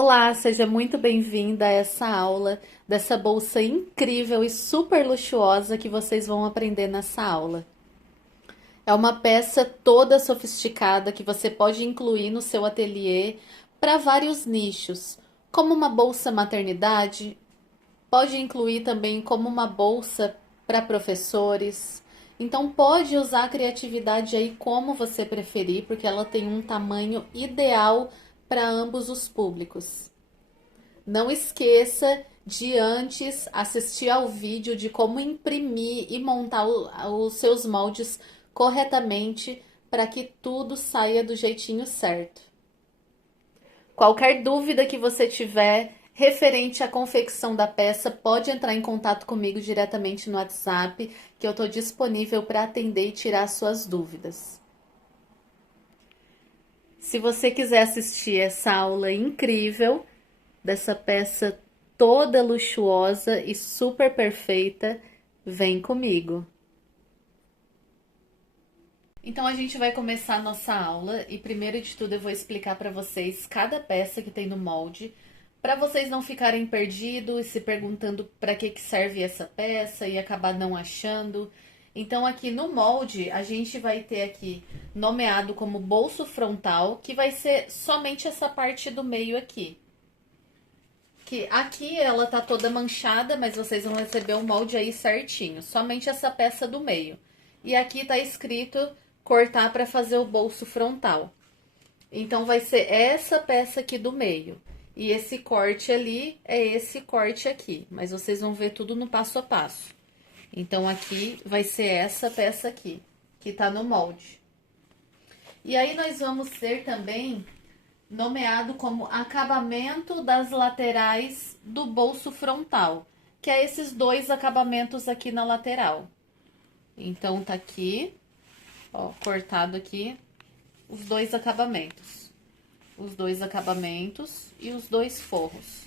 Olá, seja muito bem-vinda a essa aula dessa bolsa incrível e super luxuosa que vocês vão aprender nessa aula. É uma peça toda sofisticada que você pode incluir no seu ateliê para vários nichos, como uma bolsa maternidade, pode incluir também como uma bolsa para professores. Então pode usar a criatividade aí como você preferir, porque ela tem um tamanho ideal para ambos os públicos. Não esqueça de antes assistir ao vídeo de como imprimir e montar os seus moldes corretamente para que tudo saia do jeitinho certo. Qualquer dúvida que você tiver referente à confecção da peça, pode entrar em contato comigo diretamente no WhatsApp, que eu estou disponível para atender e tirar suas dúvidas. Se você quiser assistir essa aula incrível dessa peça toda luxuosa e super perfeita, vem comigo. Então a gente vai começar a nossa aula e primeiro de tudo eu vou explicar para vocês cada peça que tem no molde, para vocês não ficarem perdidos e se perguntando para que serve essa peça e acabar não achando. Então aqui no molde a gente vai ter aqui nomeado como bolso frontal, que vai ser somente essa parte do meio aqui. Que aqui ela tá toda manchada, mas vocês vão receber o molde aí certinho, somente essa peça do meio. E aqui tá escrito cortar para fazer o bolso frontal. Então vai ser essa peça aqui do meio. E esse corte ali é esse corte aqui, mas vocês vão ver tudo no passo a passo. Então aqui vai ser essa peça aqui, que tá no molde. E aí nós vamos ter também nomeado como acabamento das laterais do bolso frontal, que é esses dois acabamentos aqui na lateral. Então tá aqui, ó, cortado aqui os dois acabamentos. Os dois acabamentos e os dois forros.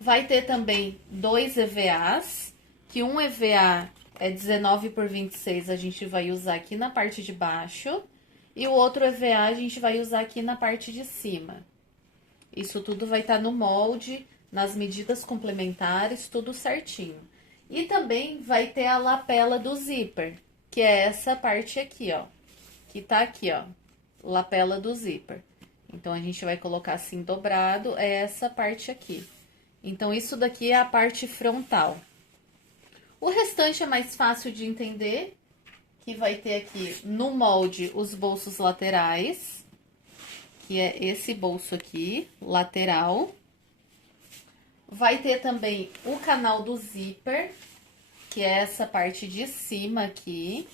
Vai ter também dois EVAs, que um EVA é 19 por 26, a gente vai usar aqui na parte de baixo. E o outro EVA a gente vai usar aqui na parte de cima. Isso tudo vai estar no molde, nas medidas complementares, tudo certinho. E também vai ter a lapela do zíper, que é essa parte aqui, ó. Que tá aqui, ó. Lapela do zíper. Então, a gente vai colocar assim dobrado, é essa parte aqui. Então, isso daqui é a parte frontal. O restante é mais fácil de entender, que vai ter aqui no molde os bolsos laterais, que é esse bolso aqui, lateral. Vai ter também o canal do zíper, que é essa parte de cima aqui.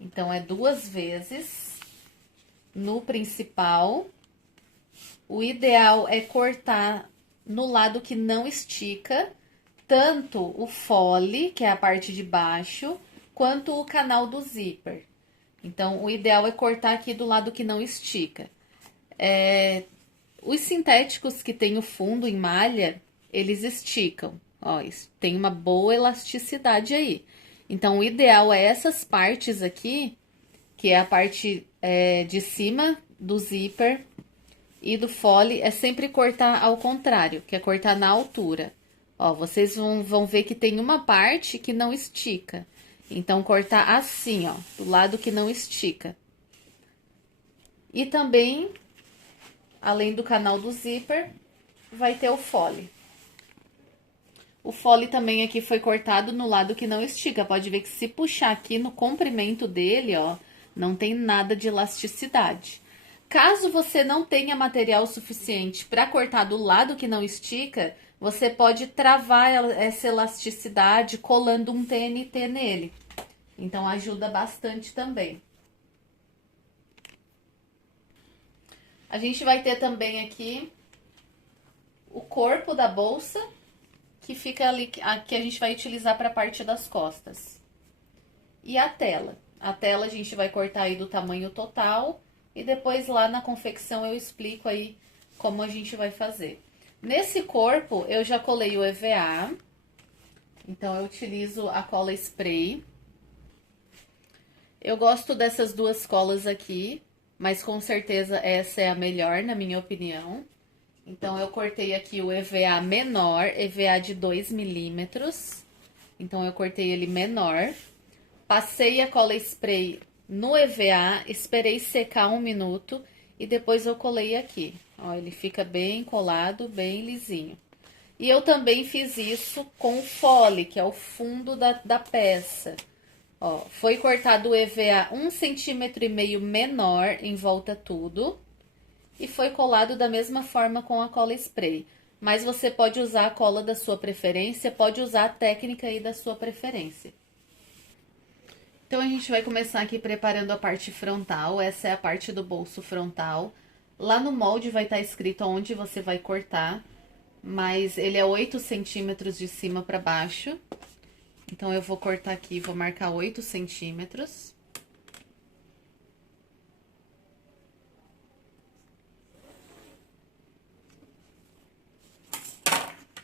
Então, é duas vezes no principal. O ideal é cortar no lado que não estica, tanto o fole, que é a parte de baixo, quanto o canal do zíper. Então, o ideal é cortar aqui do lado que não estica. Os sintéticos que tem o fundo em malha, eles esticam. Ó, tem uma boa elasticidade aí. Então, o ideal é essas partes aqui, que é a parte de cima do zíper e do fole, é sempre cortar ao contrário, que é cortar na altura. Ó, vocês vão ver que tem uma parte que não estica. Então, cortar assim, ó, do lado que não estica. E também, além do canal do zíper, vai ter o fole. O fole também aqui foi cortado no lado que não estica. Pode ver que se puxar aqui no comprimento dele, ó, não tem nada de elasticidade. Caso você não tenha material suficiente para cortar do lado que não estica, você pode travar essa elasticidade colando um TNT nele. Então, ajuda bastante também. A gente vai ter também aqui o corpo da bolsa, que fica ali, que a gente vai utilizar para a parte das costas. E a tela. A tela a gente vai cortar aí do tamanho total e depois lá na confecção eu explico aí como a gente vai fazer. Nesse corpo eu já colei o EVA, então eu utilizo a cola spray. Eu gosto dessas duas colas aqui, mas com certeza essa é a melhor, na minha opinião. Então, eu cortei aqui o EVA menor, EVA de 2 milímetros. Então, eu cortei ele menor. Passei a cola spray no EVA, esperei secar 1 minuto e depois eu colei aqui. Ó, ele fica bem colado, bem lisinho. E eu também fiz isso com o fole, que é o fundo da peça. Ó, foi cortado o EVA 1,5 cm menor em volta tudo. E foi colado da mesma forma com a cola spray. Mas você pode usar a cola da sua preferência, pode usar a técnica aí da sua preferência. Então, a gente vai começar aqui preparando a parte frontal. Essa é a parte do bolso frontal. Lá no molde vai estar escrito onde você vai cortar, mas ele é 8 centímetros de cima para baixo. Então, eu vou cortar aqui, vou marcar 8 centímetros.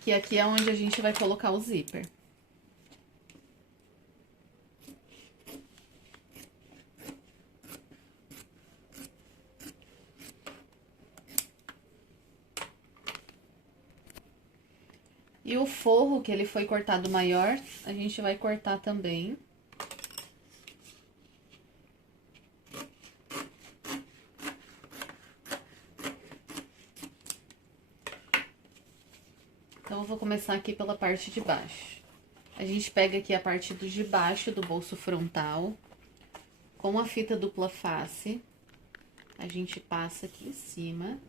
Que aqui é onde a gente vai colocar o zíper. E o forro, que ele foi cortado maior, a gente vai cortar também. Então, eu vou começar aqui pela parte de baixo. A gente pega aqui a parte de baixo do bolso frontal, com a fita dupla face, a gente passa aqui em cima.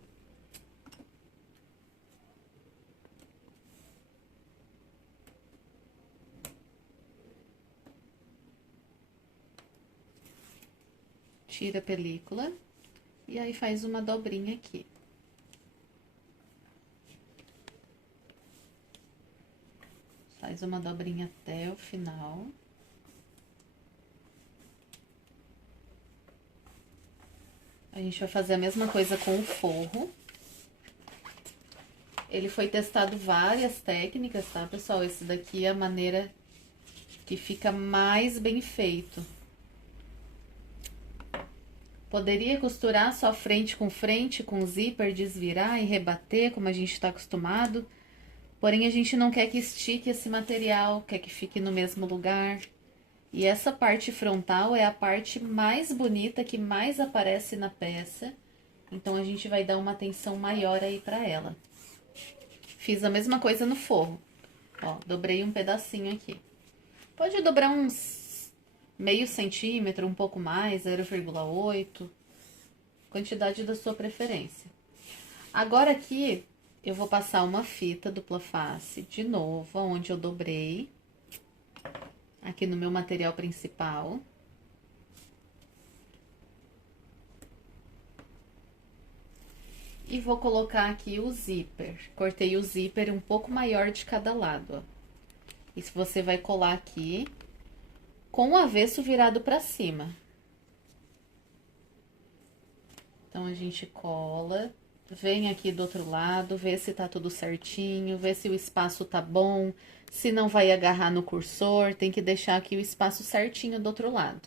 Tira a película e aí faz uma dobrinha aqui. Faz uma dobrinha até o final. A gente vai fazer a mesma coisa com o forro. Ele foi testado várias técnicas, tá, pessoal? Esse daqui é a maneira que fica mais bem feito. Poderia costurar só frente, com zíper, desvirar e rebater, como a gente tá acostumado. Porém, a gente não quer que estique esse material, quer que fique no mesmo lugar. E essa parte frontal é a parte mais bonita, que mais aparece na peça. Então, a gente vai dar uma atenção maior aí pra ela. Fiz a mesma coisa no forro. Ó, dobrei um pedacinho aqui. Pode dobrar uns meio centímetro, um pouco mais, 0,8. Quantidade da sua preferência. Agora aqui, eu vou passar uma fita dupla face de novo, onde eu dobrei. Aqui no meu material principal. E vou colocar aqui o zíper. Cortei o zíper um pouco maior de cada lado, ó. Isso você vai colar aqui com o avesso virado pra cima. Então, a gente cola, vem aqui do outro lado, vê se tá tudo certinho, vê se o espaço tá bom, se não vai agarrar no cursor, tem que deixar aqui o espaço certinho do outro lado.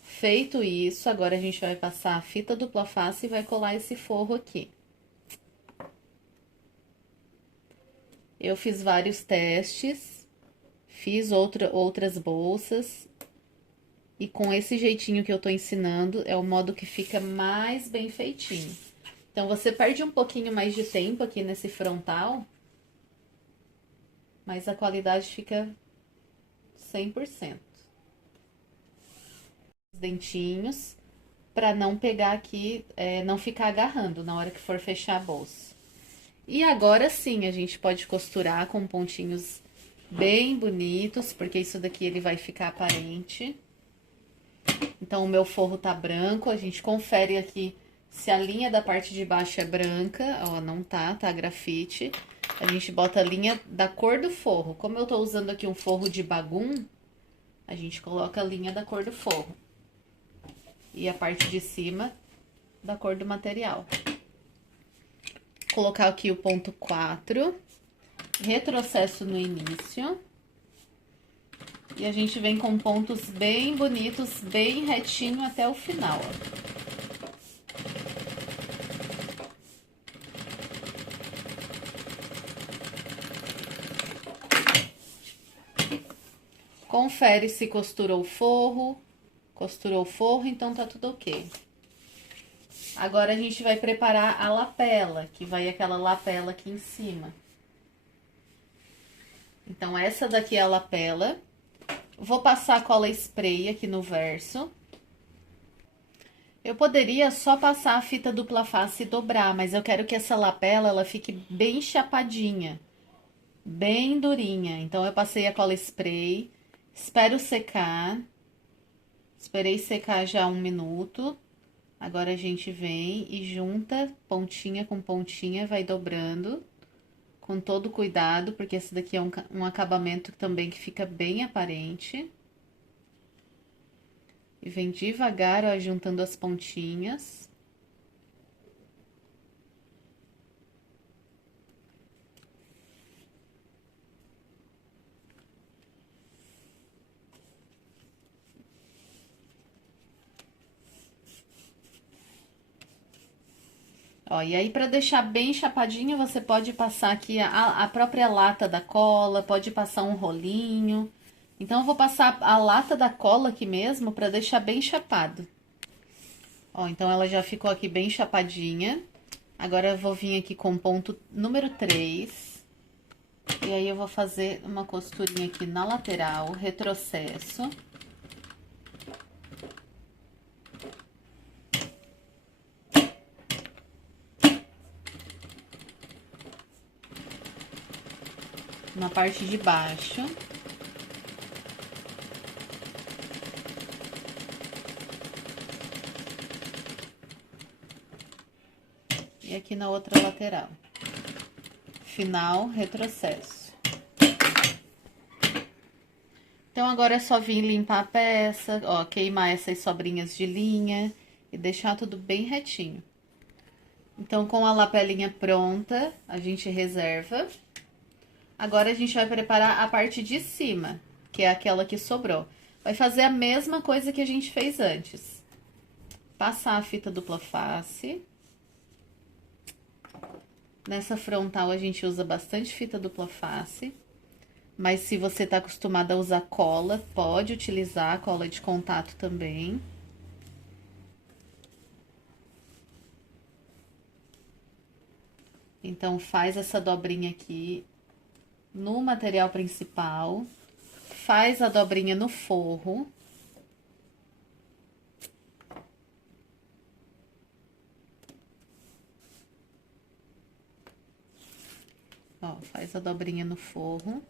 Feito isso, agora a gente vai passar a fita dupla face e vai colar esse forro aqui. Eu fiz vários testes, fiz outras bolsas, e com esse jeitinho que eu tô ensinando, é o modo que fica mais bem feitinho. Então, você perde um pouquinho mais de tempo aqui nesse frontal, mas a qualidade fica 100%. Os dentinhos, pra não pegar aqui, não ficar agarrando na hora que for fechar a bolsa. E agora sim, a gente pode costurar com pontinhos bem bonitos, porque isso daqui ele vai ficar aparente. Então, o meu forro tá branco, a gente confere aqui se a linha da parte de baixo é branca, ó, não tá, tá grafite. A gente bota a linha da cor do forro. Como eu tô usando aqui um forro de bagum, a gente coloca a linha da cor do forro. E a parte de cima da cor do material. Colocar aqui o ponto 4, retrocesso no início. E a gente vem com pontos bem bonitos, bem retinho até o final, ó. Confere se costurou o forro. Costurou o forro, então tá tudo ok. Agora a gente vai preparar a lapela, que vai aquela lapela aqui em cima. Então, essa daqui é a lapela. Vou passar cola spray aqui no verso. Eu poderia só passar a fita dupla face e dobrar, mas eu quero que essa lapela, ela fique bem chapadinha, bem durinha. Então, eu passei a cola spray, espero secar. Esperei secar já 1 minuto. Agora a gente vem e junta pontinha com pontinha, vai dobrando com todo cuidado, porque esse daqui é um acabamento também que fica bem aparente. E vem devagar, ó, juntando as pontinhas. Ó, e aí, para deixar bem chapadinho, você pode passar aqui a própria lata da cola, pode passar um rolinho. Então, eu vou passar a lata da cola aqui mesmo para deixar bem chapado. Ó, então ela já ficou aqui bem chapadinha. Agora eu vou vir aqui com ponto número 3. E aí, eu vou fazer uma costurinha aqui na lateral, retrocesso. Na parte de baixo. E aqui na outra lateral. Final, retrocesso. Então, agora é só vir limpar a peça, ó, queimar essas sobrinhas de linha e deixar tudo bem retinho. Então, com a lapelinha pronta, a gente reserva. Agora, a gente vai preparar a parte de cima, que é aquela que sobrou. Vai fazer a mesma coisa que a gente fez antes. Passar a fita dupla face. Nessa frontal, a gente usa bastante fita dupla face. Mas se você tá acostumada a usar cola, pode utilizar a cola de contato também. Então, faz essa dobrinha aqui no material principal. Faz a dobrinha no forro. Ó, faz a dobrinha no forro.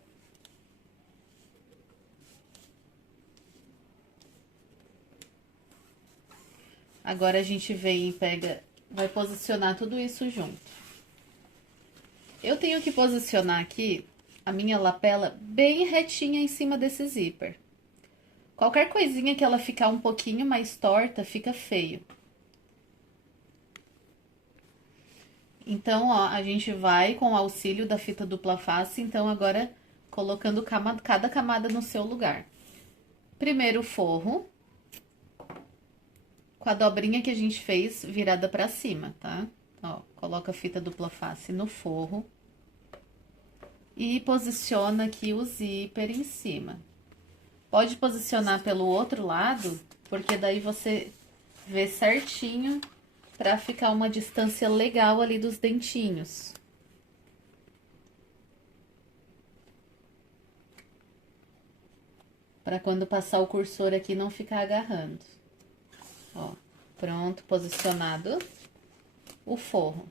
Agora, a gente vem e pega, vai posicionar tudo isso junto. Eu tenho que posicionar aqui a minha lapela bem retinha em cima desse zíper. Qualquer coisinha que ela ficar um pouquinho mais torta, fica feio. Então, ó, a gente vai com o auxílio da fita dupla face, então agora colocando cada camada no seu lugar. Primeiro o forro, com a dobrinha que a gente fez virada pra cima, tá? Ó, coloca a fita dupla face no forro. E posiciona aqui o zíper em cima. Pode posicionar pelo outro lado, porque daí você vê certinho pra ficar uma distância legal ali dos dentinhos. Pra quando passar o cursor aqui não ficar agarrando. Ó, pronto, posicionado o forro.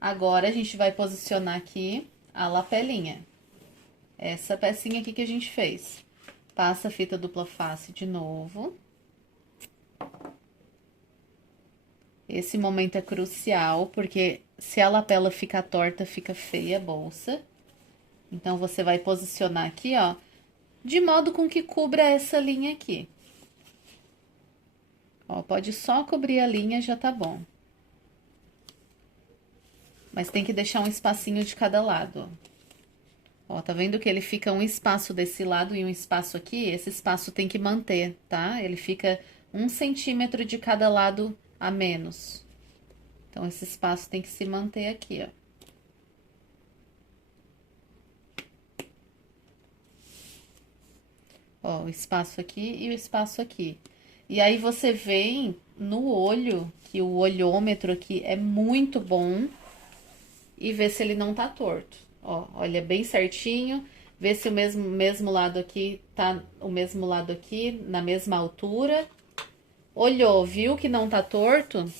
Agora, a gente vai posicionar aqui a lapelinha. Essa pecinha aqui que a gente fez. Passa a fita dupla face de novo. Esse momento é crucial, porque se a lapela ficar torta, fica feia a bolsa. Então, você vai posicionar aqui, ó, de modo com que cubra essa linha aqui. Ó, pode só cobrir a linha, já tá bom. Mas tem que deixar um espacinho de cada lado, ó, tá vendo que ele fica um espaço desse lado e um espaço aqui? Esse espaço tem que manter, tá? Ele fica 1 centímetro de cada lado a menos. Então, esse espaço tem que se manter aqui, ó. Ó, o espaço aqui e o espaço aqui. E aí você vem no olho, que o olhômetro aqui é muito bom, e vê se ele não tá torto. Ó, olha bem certinho, vê se o mesmo lado aqui tá o mesmo lado aqui, na mesma altura. Olhou, viu que não tá torto?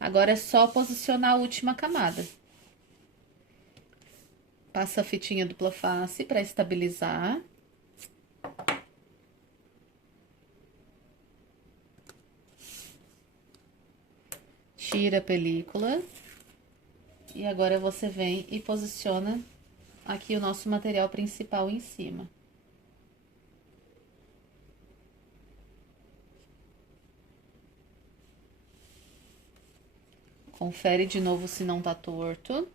Agora é só posicionar a última camada. Passa a fitinha dupla face para estabilizar. Tira a película. E agora você vem e posiciona aqui o nosso material principal em cima. Confere de novo se não tá torto.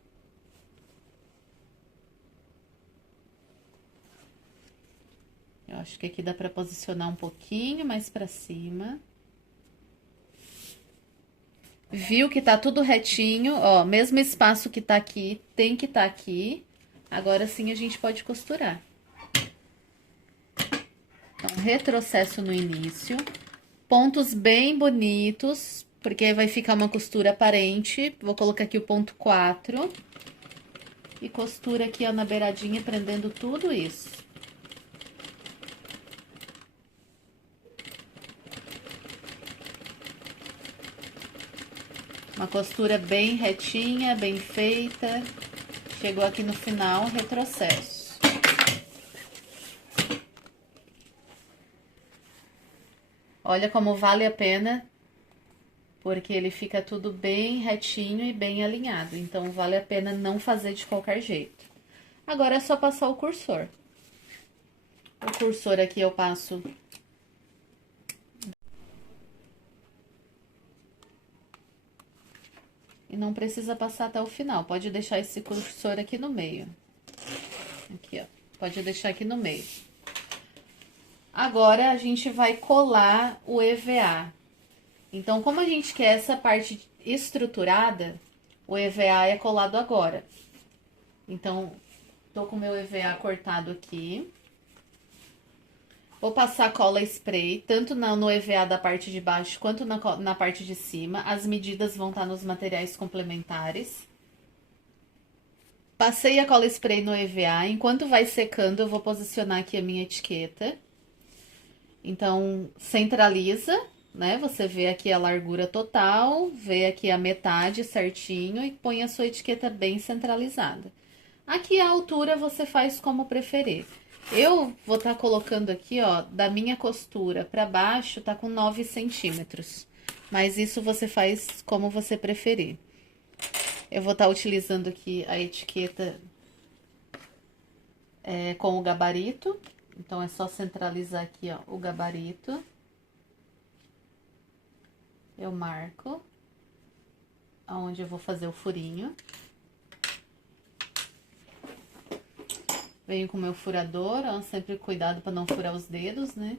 Eu acho que aqui dá pra posicionar um pouquinho mais pra cima. Viu que tá tudo retinho, ó, mesmo espaço que tá aqui, tem que tá aqui. Agora sim a gente pode costurar. Então, retrocesso no início. Pontos bem bonitos, porque vai ficar uma costura aparente. Vou colocar aqui o ponto 4. E costura aqui, ó, na beiradinha, prendendo tudo isso. Uma costura bem retinha, bem feita. Chegou aqui no final, retrocesso. Olha como vale a pena, porque ele fica tudo bem retinho e bem alinhado. Então, vale a pena não fazer de qualquer jeito. Agora é só passar o cursor. O cursor aqui eu passo... E não precisa passar até o final, pode deixar esse cursor aqui no meio. Aqui, ó, pode deixar aqui no meio. Agora, a gente vai colar o EVA. Então, como a gente quer essa parte estruturada, o EVA é colado agora. Então, tô com o meu EVA cortado aqui. Vou passar cola spray, tanto no EVA da parte de baixo, quanto na parte de cima. As medidas vão estar nos materiais complementares. Passei a cola spray no EVA. Enquanto vai secando, eu vou posicionar aqui a minha etiqueta. Então, centraliza, né? Você vê aqui a largura total, vê aqui a metade certinho e põe a sua etiqueta bem centralizada. Aqui a altura você faz como preferir. Eu vou estar colocando aqui, ó, da minha costura para baixo, tá com 9 centímetros. Mas isso você faz como você preferir. Eu vou estar utilizando aqui a etiqueta com o gabarito. Então, é só centralizar aqui, ó, o gabarito. Eu marco aonde eu vou fazer o furinho. Venho com o meu furador, ó, sempre cuidado para não furar os dedos, né?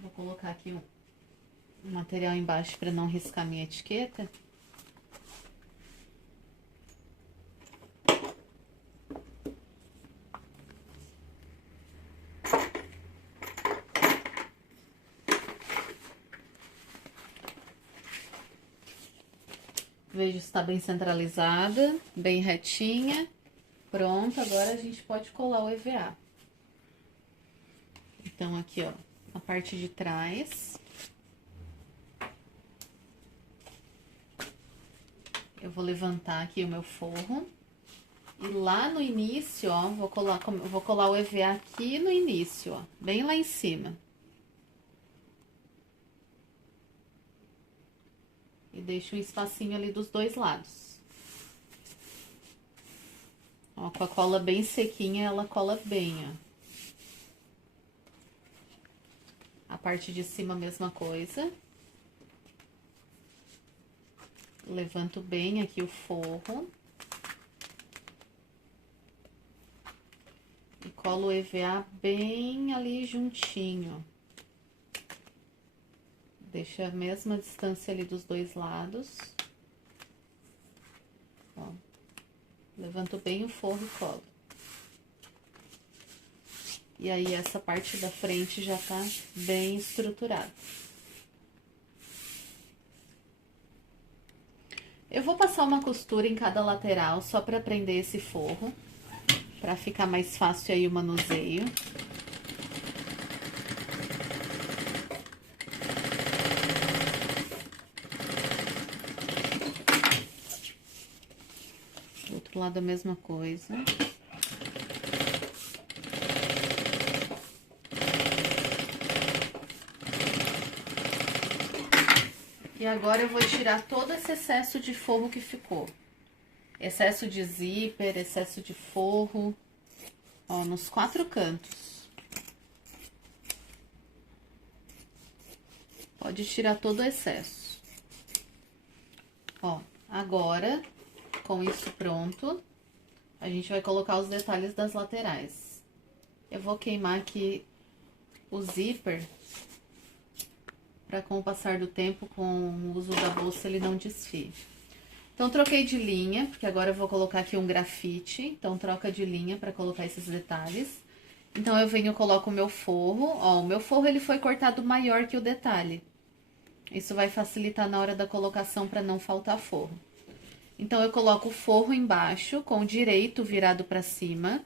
Vou colocar aqui o material embaixo para não riscar minha etiqueta. Vejo se está bem centralizada, bem retinha. Pronto, agora a gente pode colar o EVA. Então, aqui, ó, a parte de trás. Eu vou levantar aqui o meu forro. E lá no início, ó, vou colar o EVA aqui no início, ó, bem lá em cima. E deixo um espacinho ali dos dois lados. Ó, com a cola bem sequinha, ela cola bem, ó. A parte de cima, a mesma coisa. Levanto bem aqui o forro. E colo o EVA bem ali juntinho. Deixa a mesma distância ali dos dois lados. Ó, levanto bem o forro e colo. E aí, essa parte da frente já tá bem estruturada. Eu vou passar uma costura em cada lateral, só pra prender esse forro, pra ficar mais fácil aí o manuseio. Do outro lado a mesma coisa. E agora eu vou tirar todo esse excesso de forro que ficou. Excesso de zíper, excesso de forro, ó, nos 4 cantos. Pode tirar todo o excesso. Ó, agora, com isso pronto, a gente vai colocar os detalhes das laterais. Eu vou queimar aqui o zíper, para com o passar do tempo, com o uso da bolsa, ele não desfie. Então, troquei de linha, porque agora eu vou colocar aqui um grafite. Então, troca de linha para colocar esses detalhes. Então, eu venho e coloco o meu forro. Ó, o meu forro, ele foi cortado maior que o detalhe. Isso vai facilitar na hora da colocação para não faltar forro. Então, eu coloco o forro embaixo, com o direito virado para cima.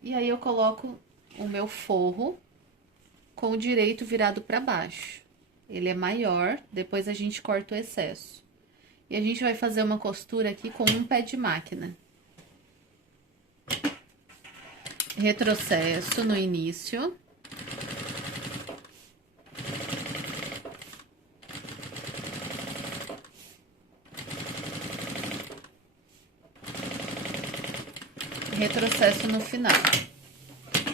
E aí, eu coloco o meu forro com o direito virado para baixo. Ele é maior, depois a gente corta o excesso. E a gente vai fazer uma costura aqui com um pé de máquina. Retrocesso no início. Retrocesso no final.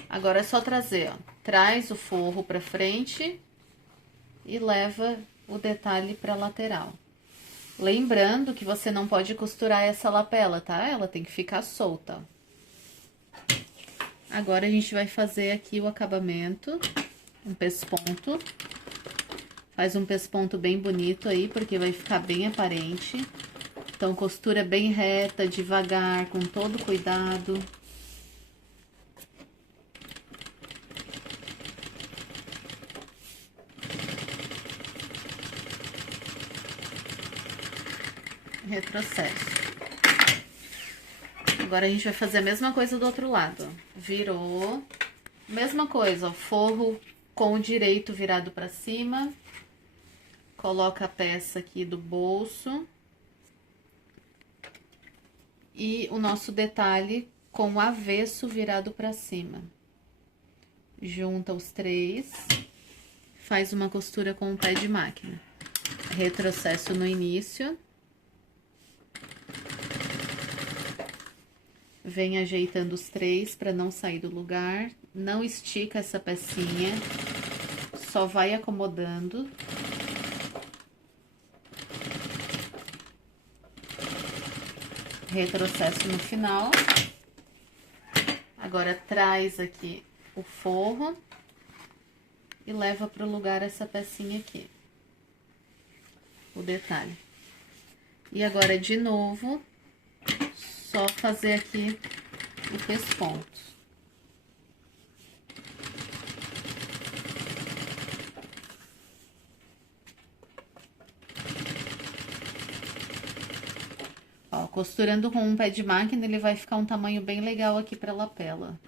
Agora é só trazer, ó. Traz o forro pra frente e leva o detalhe pra lateral. Lembrando que você não pode costurar essa lapela, tá? Ela tem que ficar solta. Agora, a gente vai fazer aqui o acabamento, um pesponto. Faz um pesponto bem bonito aí, porque vai ficar bem aparente. Então, costura bem reta, devagar, com todo cuidado. Retrocesso. Agora, a gente vai fazer a mesma coisa do outro lado. Virou. Mesma coisa, ó, forro com o direito virado pra cima. Coloca a peça aqui do bolso. E o nosso detalhe com o avesso virado pra cima. Junta os 3. Faz uma costura com o pé de máquina. Retrocesso no início. Vem ajeitando os 3 para não sair do lugar. Não estica essa pecinha. Só vai acomodando. Retrocesso no final. Agora, traz aqui o forro. E leva para o lugar essa pecinha aqui. O detalhe. E agora, de novo, só fazer aqui o pesponto. Ó, costurando com um pé de máquina, ele vai ficar um tamanho bem legal aqui pra lapela.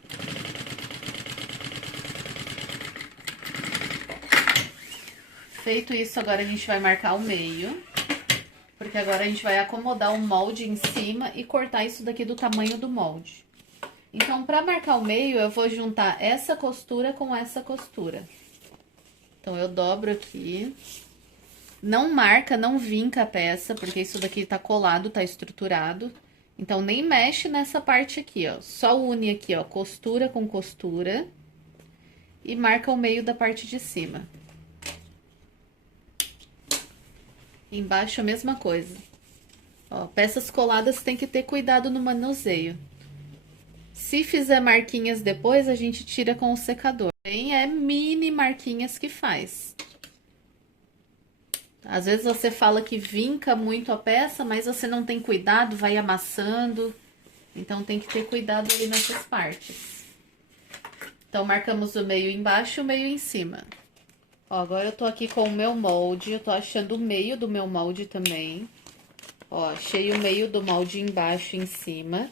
Feito isso, agora a gente vai marcar o meio. Porque agora a gente vai acomodar o molde em cima e cortar isso daqui do tamanho do molde. Então, pra marcar o meio, eu vou juntar essa costura com essa costura. Então, eu dobro aqui. Não marca, não vinca a peça, porque isso daqui tá colado, tá estruturado. Então, nem mexe nessa parte aqui, ó. Só une aqui, ó, costura com costura. E marca o meio da parte de cima. Embaixo a mesma coisa. Ó, peças coladas tem que ter cuidado no manuseio. Se fizer marquinhas depois, a gente tira com o secador. Tem mini marquinhas que faz. Às vezes você fala que vinca muito a peça, mas você não tem cuidado, vai amassando. Então tem que ter cuidado aí nessas partes. Então marcamos o meio embaixo e o meio em cima. Ó, agora eu tô aqui com o meu molde, eu tô achando o meio do meu molde também. Ó, achei o meio do molde embaixo e em cima.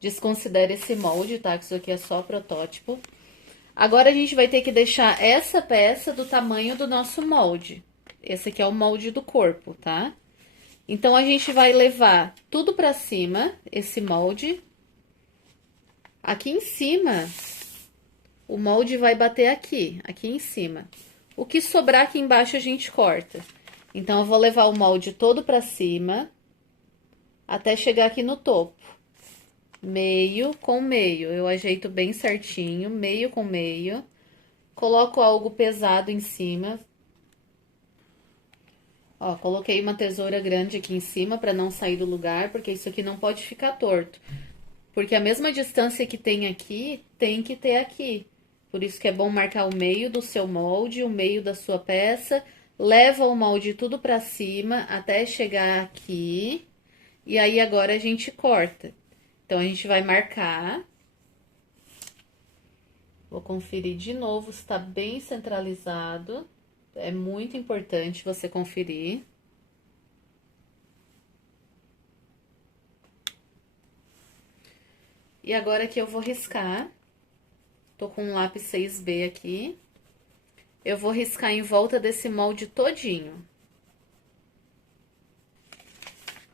Desconsidere esse molde, tá? Que isso aqui é só protótipo. Agora a gente vai ter que deixar essa peça do tamanho do nosso molde. Esse aqui é o molde do corpo, tá? Então, a gente vai levar tudo pra cima, esse molde. Aqui em cima, o molde vai bater aqui em cima. O que sobrar aqui embaixo a gente corta. Então, eu vou levar o molde todo pra cima, até chegar aqui no topo. Meio com meio, eu ajeito bem certinho, meio com meio. Coloco algo pesado em cima. Ó, coloquei uma tesoura grande aqui em cima pra não sair do lugar, porque isso aqui não pode ficar torto. Porque a mesma distância que tem aqui, tem que ter aqui. Por isso que é bom marcar o meio do seu molde, o meio da sua peça. Leva o molde tudo pra cima até chegar aqui. E aí agora a gente corta. Então, a gente vai marcar. Vou conferir de novo se tá bem centralizado. É muito importante você conferir. E agora que eu vou riscar. Tô com um lápis 6B aqui. Eu vou riscar em volta desse molde todinho.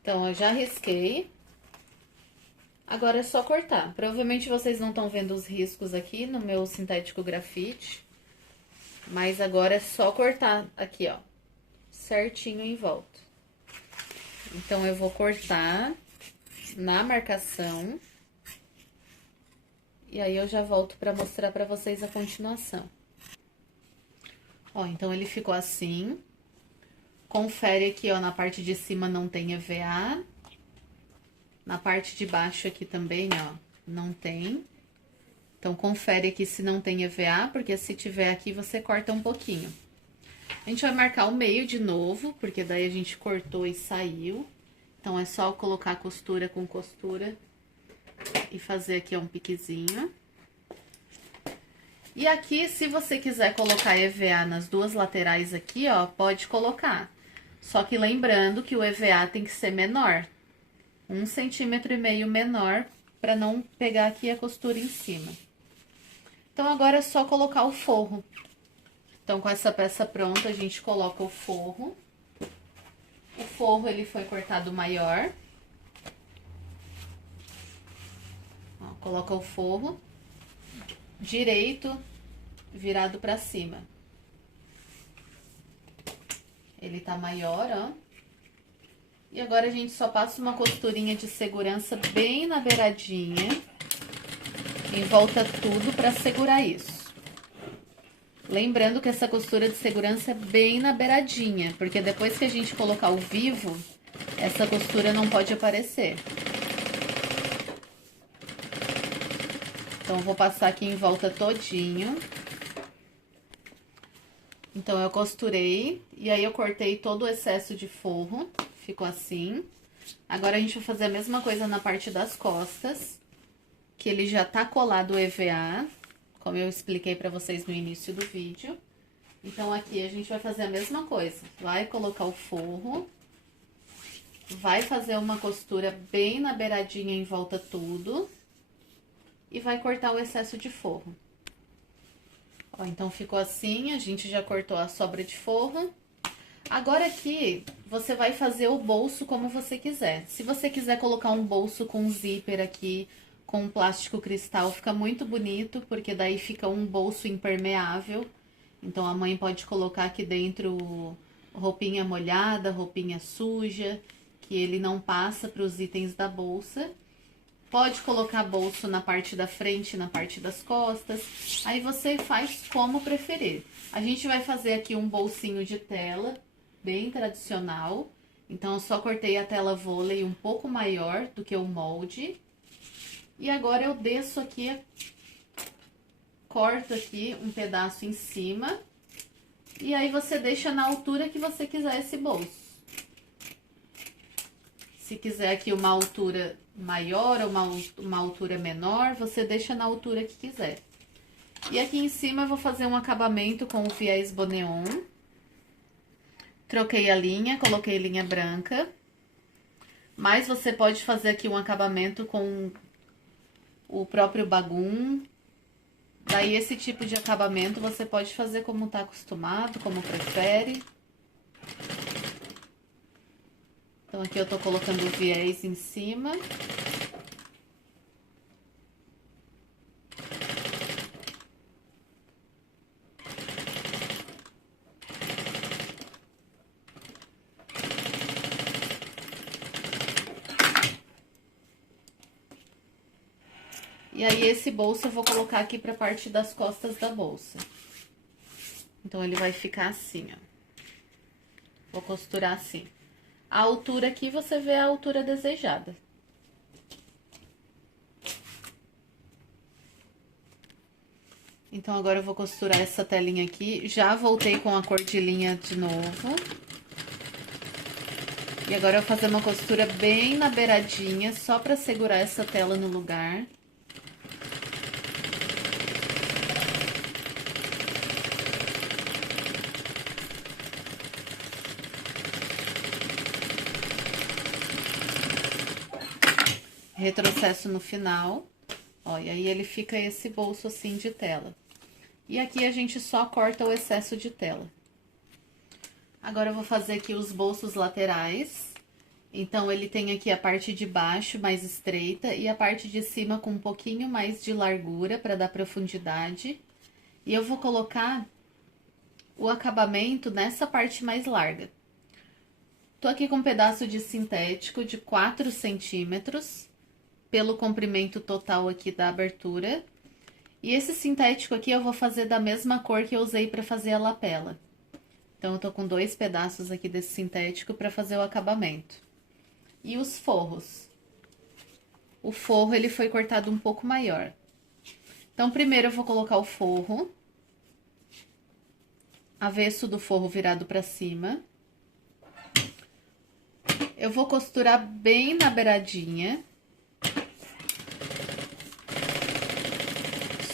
Então, eu já risquei. Agora é só cortar. Provavelmente vocês não estão vendo os riscos aqui no meu sintético grafite. Mas agora é só cortar aqui, ó. Certinho em volta. Então, eu vou cortar na marcação. E aí, eu já volto pra mostrar pra vocês a continuação. Ó, então, ele ficou assim. Confere aqui, ó, na parte de cima não tem EVA. Na parte de baixo aqui também, ó, não tem. Então, confere aqui se não tem EVA, porque se tiver aqui, você corta um pouquinho. A gente vai marcar o meio de novo, porque daí a gente cortou e saiu. Então, é só colocar costura com costura e fazer aqui um piquezinho. E aqui, se você quiser colocar EVA nas duas laterais aqui, ó, pode colocar. Só que lembrando que o EVA tem que ser menor. 1,5 centímetro menor, para não pegar aqui a costura em cima. Então, agora é só colocar o forro. Então, com essa peça pronta, a gente coloca o forro. O forro, ele foi cortado maior. Ó, coloca o forro direito, virado pra cima. Ele tá maior, ó. E agora a gente só passa uma costurinha de segurança bem na beiradinha. Em volta tudo pra segurar isso. Lembrando que essa costura de segurança é bem na beiradinha, porque depois que a gente colocar o vivo, essa costura não pode aparecer. Então, eu vou passar aqui em volta todinho. Então, eu costurei e aí eu cortei todo o excesso de forro, ficou assim. Agora, a gente vai fazer a mesma coisa na parte das costas, que ele já tá colado o EVA, como eu expliquei pra vocês no início do vídeo. Então, aqui a gente vai fazer a mesma coisa. Vai colocar o forro, vai fazer uma costura bem na beiradinha em volta tudo e vai cortar o excesso de forro. Ó, então, ficou assim, a gente já cortou a sobra de forro. Agora aqui, você vai fazer o bolso como você quiser. Se você quiser colocar um bolso com zíper aqui, com plástico cristal, fica muito bonito, porque daí fica um bolso impermeável. Então, a mãe pode colocar aqui dentro roupinha molhada, roupinha suja, que ele não passa para os itens da bolsa. Pode colocar bolso na parte da frente, na parte das costas. Aí você faz como preferir. A gente vai fazer aqui um bolsinho de tela, bem tradicional. Então, eu só cortei a tela vôlei um pouco maior do que o molde. E agora eu desço aqui, corto aqui um pedaço em cima. E aí, você deixa na altura que você quiser esse bolso. Se quiser aqui uma altura maior ou uma altura menor, você deixa na altura que quiser. E aqui em cima eu vou fazer um acabamento com o viés Boneon. Troquei a linha, coloquei linha branca. Mas você pode fazer aqui um acabamento com o próprio bagum. Daí, esse tipo de acabamento você pode fazer como tá acostumado, como prefere. Então, aqui eu tô colocando o viés em cima. E aí, esse bolso eu vou colocar aqui pra parte das costas da bolsa. Então, ele vai ficar assim, ó. Vou costurar assim. A altura aqui, você vê a altura desejada. Então, agora eu vou costurar essa telinha aqui. Já voltei com a cor de linha de novo. E agora eu vou fazer uma costura bem na beiradinha, só pra segurar essa tela no lugar. Retrocesso no final. Ó, e aí ele fica esse bolso assim de tela. E aqui a gente só corta o excesso de tela. Agora eu vou fazer aqui os bolsos laterais. Então, ele tem aqui a parte de baixo mais estreita e a parte de cima com um pouquinho mais de largura para dar profundidade. E eu vou colocar o acabamento nessa parte mais larga. Tô aqui com um pedaço de sintético de 4 centímetros, pelo comprimento total aqui da abertura. E esse sintético aqui eu vou fazer da mesma cor que eu usei para fazer a lapela. Então, eu tô com 2 pedaços aqui desse sintético para fazer o acabamento. E os forros. O forro, ele foi cortado um pouco maior. Então, primeiro eu vou colocar o forro. Avesso do forro virado para cima. Eu vou costurar bem na beiradinha.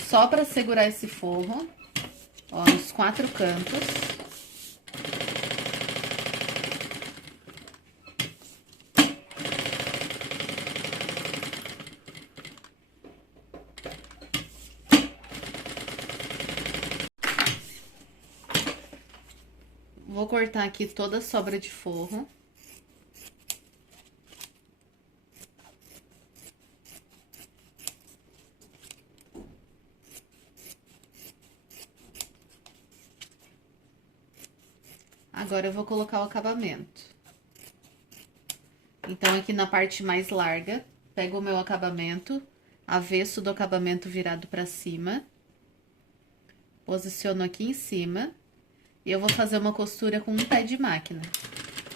Só para segurar esse forro. Ó, nos 4 cantos. Vou cortar aqui toda a sobra de forro. Agora, eu vou colocar o acabamento. Então, aqui na parte mais larga, pego o meu acabamento, avesso do acabamento virado pra cima. Posiciono aqui em cima. E eu vou fazer uma costura com um pé de máquina.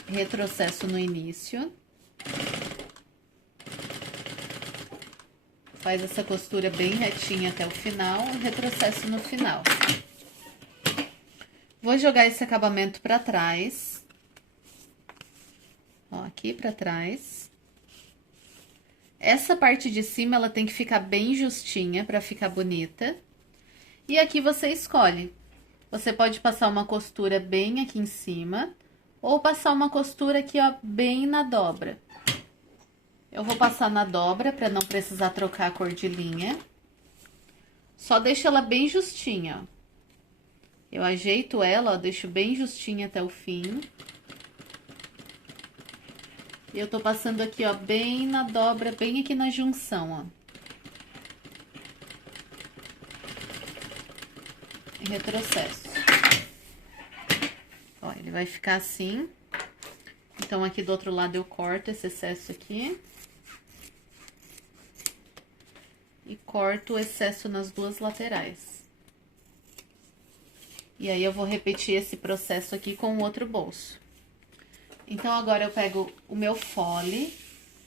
Retrocesso no início. Faz essa costura bem retinha até o final, retrocesso no final. Vou jogar esse acabamento pra trás. Ó, aqui pra trás. Essa parte de cima, ela tem que ficar bem justinha pra ficar bonita. E aqui você escolhe. Você pode passar uma costura bem aqui em cima, ou passar uma costura aqui, ó, bem na dobra. Eu vou passar na dobra pra não precisar trocar a cor de linha. Só deixa ela bem justinha, ó. Eu ajeito ela, ó, deixo bem justinha até o fim. E eu tô passando aqui, ó, bem na dobra, bem aqui na junção, ó. E retrocesso. Ó, ele vai ficar assim. Então, aqui do outro lado eu corto esse excesso aqui. E corto o excesso nas duas laterais. E aí, eu vou repetir esse processo aqui com o outro bolso. Então, agora eu pego o meu fole,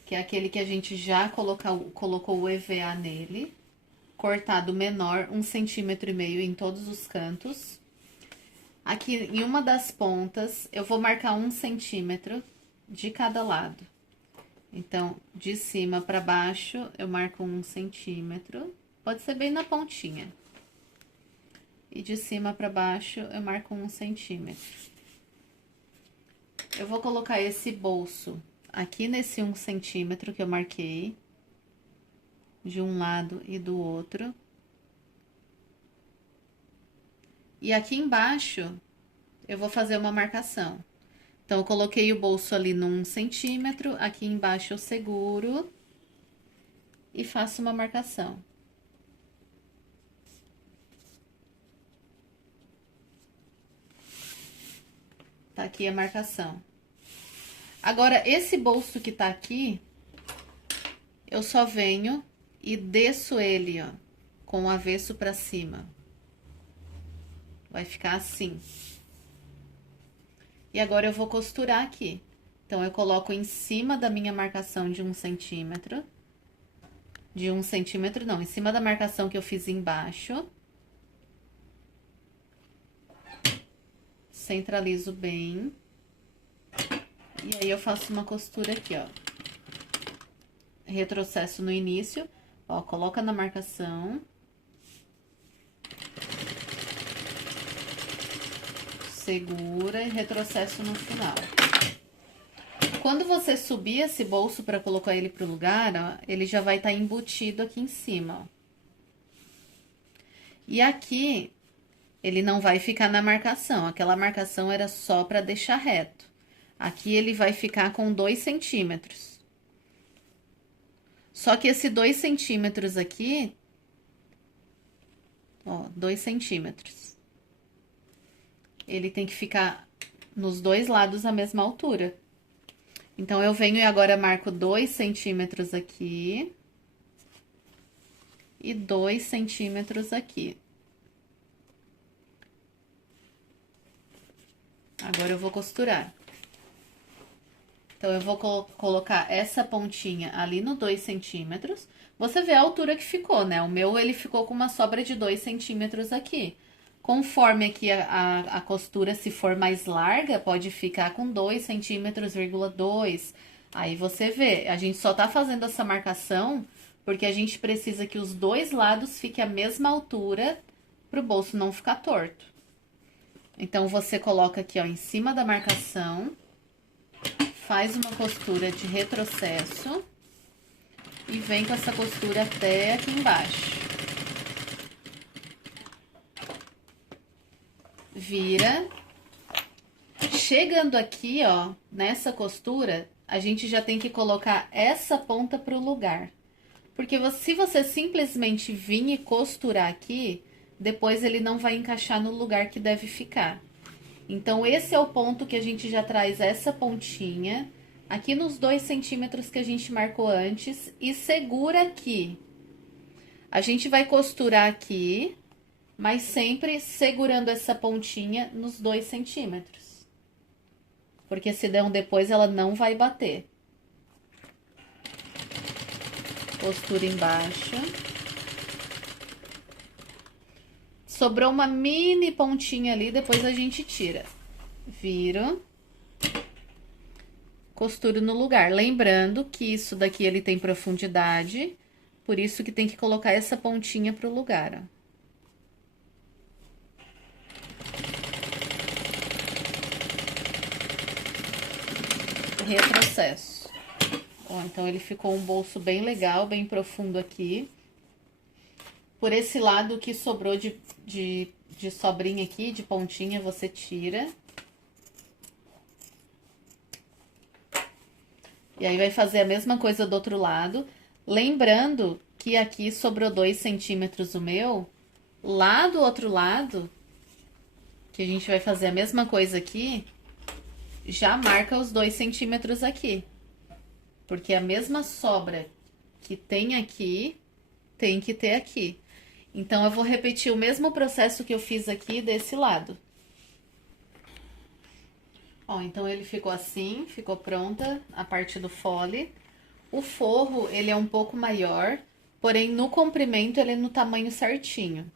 que é aquele que a gente já colocou o EVA nele, cortado menor, 1,5 cm em todos os cantos. Aqui, em uma das pontas, eu vou marcar 1 centímetro de cada lado. Então, de cima para baixo, eu marco 1 centímetro. Pode ser bem na pontinha. E de cima para baixo, eu marco 1 centímetro. Eu vou colocar esse bolso aqui nesse 1 centímetro que eu marquei, de um lado e do outro. E aqui embaixo, eu vou fazer uma marcação. Então, eu coloquei o bolso ali no 1 centímetro, aqui embaixo eu seguro e faço uma marcação. Tá aqui a marcação. Agora, esse bolso que tá aqui, eu só venho e desço ele, ó, com o avesso pra cima. Vai ficar assim. E agora eu vou costurar aqui. Então, eu coloco em cima da minha marcação de 1 centímetro. De 1 centímetro, não, em cima da marcação que eu fiz embaixo. Centralizo bem. E aí, eu faço uma costura aqui, ó. Retrocesso no início, ó, coloca na marcação. Segura e retrocesso no final. Quando você subir esse bolso para colocar ele pro lugar, ó, ele já vai estar embutido aqui em cima, ó. E aqui, ele não vai ficar na marcação, aquela marcação era só para deixar reto. Aqui ele vai ficar com 2 centímetros. Só que esse 2 centímetros aqui, ó, 2 centímetros. Ele tem que ficar nos dois lados a mesma altura. Então, eu venho e agora marco 2 centímetros aqui. E 2 centímetros aqui. Agora, eu vou costurar. Então, eu vou colocar essa pontinha ali no 2 centímetros. Você vê a altura que ficou, né? O meu, ele ficou com uma sobra de 2 centímetros aqui. Conforme aqui a costura, se for mais larga, pode ficar com 2 centímetros, 2. Aí, você vê, a gente só tá fazendo essa marcação porque a gente precisa que os dois lados fiquem a mesma altura pro bolso não ficar torto. Então, você coloca aqui, ó, em cima da marcação, faz uma costura de retrocesso e vem com essa costura até aqui embaixo. Vira. Chegando aqui, ó, nessa costura, a gente já tem que colocar essa ponta pro lugar. Porque se você simplesmente vir e costurar aqui, depois ele não vai encaixar no lugar que deve ficar. Então, esse é o ponto que a gente já traz essa pontinha aqui nos 2 centímetros que a gente marcou antes e segura aqui. A gente vai costurar aqui, mas sempre segurando essa pontinha nos 2 centímetros. Porque senão depois ela não vai bater. Costura embaixo. Sobrou uma mini pontinha ali, depois a gente tira. Viro. Costuro no lugar. Lembrando que isso daqui ele tem profundidade, por isso que tem que colocar essa pontinha pro lugar, ó. Retrocesso. Ó, então, ele ficou um bolso bem legal, bem profundo aqui. Por esse lado que sobrou de sobrinha aqui, de pontinha, você tira. E aí, vai fazer a mesma coisa do outro lado. Lembrando que aqui sobrou 2 centímetros o meu. Lá do outro lado, que a gente vai fazer a mesma coisa aqui, já marca os 2 centímetros aqui. Porque a mesma sobra que tem aqui, tem que ter aqui. Então, eu vou repetir o mesmo processo que eu fiz aqui desse lado. Ó, então ele ficou assim, ficou pronta a parte do fole. O forro, ele é um pouco maior, porém no comprimento ele é no tamanho certinho.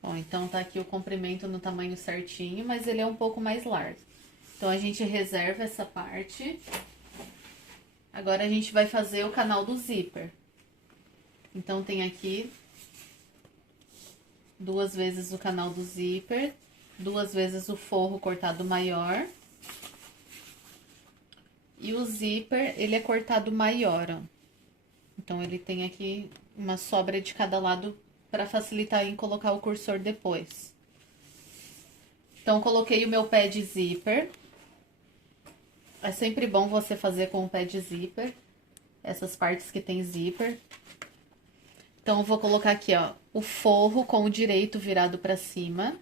Ó, então tá aqui o comprimento no tamanho certinho, mas ele é um pouco mais largo. Então a gente reserva essa parte. Agora a gente vai fazer o canal do zíper. Então tem aqui 2 vezes o canal do zíper, 2 vezes o forro cortado maior. E o zíper, ele é cortado maior, ó. Então, ele tem aqui uma sobra de cada lado para facilitar em colocar o cursor depois. Então, coloquei o meu pé de zíper. É sempre bom você fazer com o pé de zíper, essas partes que tem zíper. Então, eu vou colocar aqui, ó, o forro com o direito virado para cima.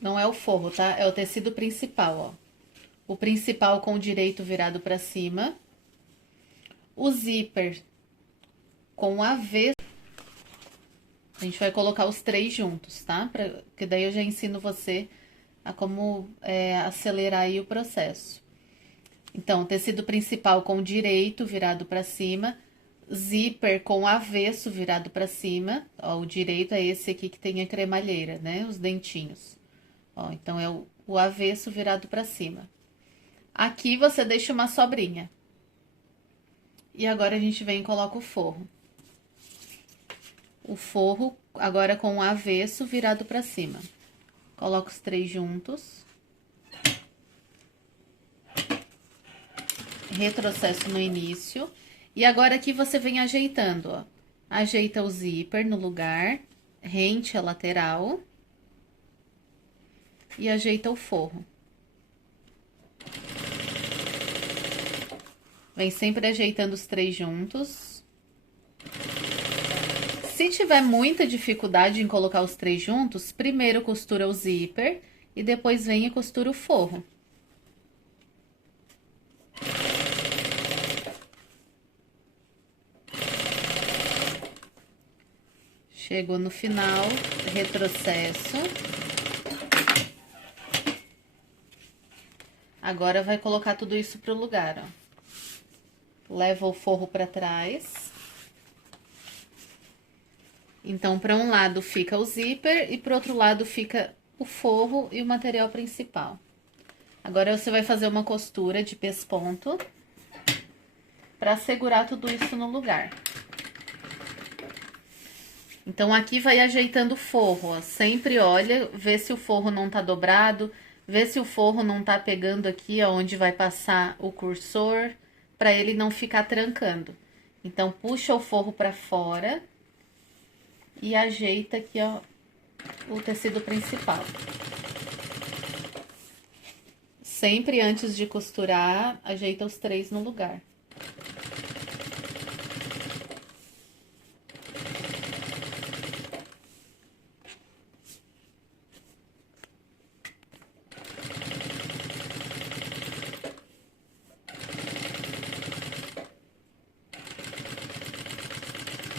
Não é o forro, tá? É o tecido principal, ó. O principal com o direito virado para cima. O zíper com o avesso. A gente vai colocar os 3 juntos, tá? Que daí eu já ensino você a como acelerar aí o processo. Então, tecido principal com o direito virado para cima, zíper com o avesso virado para cima. Ó, o direito é esse aqui que tem a cremalheira, né? Os dentinhos. Ó, então é o avesso virado para cima. Aqui você deixa uma sobrinha. E agora a gente vem e coloca o forro. O forro agora com o avesso virado para cima. Coloca os 3 juntos. Retrocesso no início. E agora aqui você vem ajeitando, ó. Ajeita o zíper no lugar, rente a lateral. E ajeita o forro. Vem sempre ajeitando os 3 juntos. Se tiver muita dificuldade em colocar os 3 juntos, primeiro costura o zíper e depois vem e costura o forro. Chegou no final, retrocesso. Agora vai colocar tudo isso pro lugar, ó. Leva o forro para trás. Então, para um lado fica o zíper e para outro lado fica o forro e o material principal. Agora, você vai fazer uma costura de pesponto para segurar tudo isso no lugar. Então, aqui vai ajeitando o forro, ó. Sempre olha, vê se o forro não tá dobrado, vê se o forro não tá pegando aqui, ó, onde vai passar o cursor, para ele não ficar trancando. Então, puxa o forro para fora e ajeita aqui, ó, o tecido principal. Sempre antes de costurar, ajeita os 3 no lugar.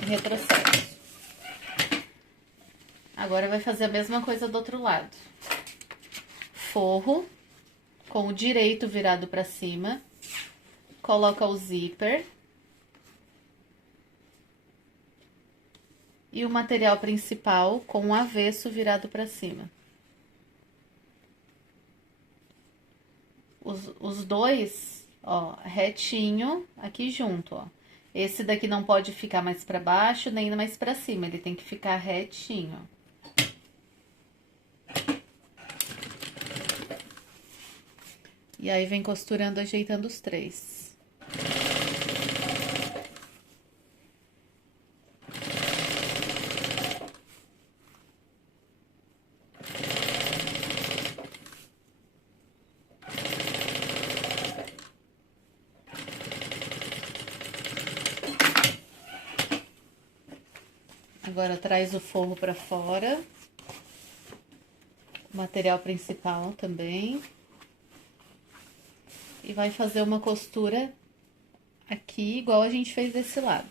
Retrocesso. Agora vai fazer a mesma coisa do outro lado. Forro com o direito virado para cima. Coloca o zíper. E o material principal com o avesso virado para cima. Os dois, ó, retinho aqui junto, ó. Esse daqui não pode ficar mais para baixo, nem mais para cima, ele tem que ficar retinho. E aí, vem costurando, ajeitando os 3. Agora, traz o forro para fora. O material principal também. E vai fazer uma costura aqui, igual a gente fez desse lado.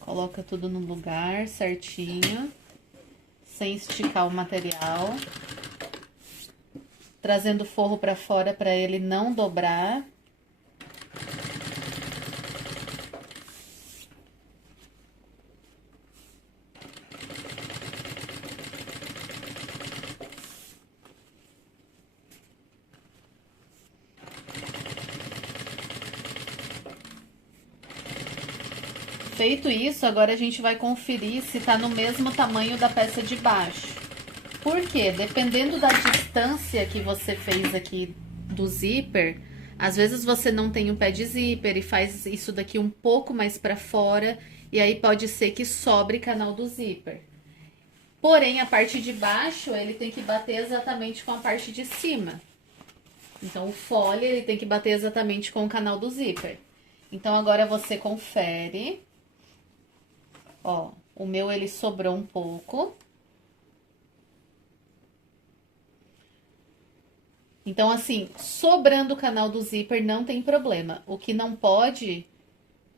Coloca tudo no lugar certinho, sem esticar o material. Trazendo o forro para fora para ele não dobrar. Feito isso, agora a gente vai conferir se tá no mesmo tamanho da peça de baixo. Por quê? Dependendo da distância que você fez aqui do zíper, às vezes você não tem um pé de zíper e faz isso daqui um pouco mais para fora, e aí pode ser que sobre canal do zíper. Porém, a parte de baixo, ele tem que bater exatamente com a parte de cima. Então, o fole, ele tem que bater exatamente com o canal do zíper. Então, agora você confere. Ó, o meu ele sobrou um pouco. Então, assim, sobrando o canal do zíper não tem problema. O que não pode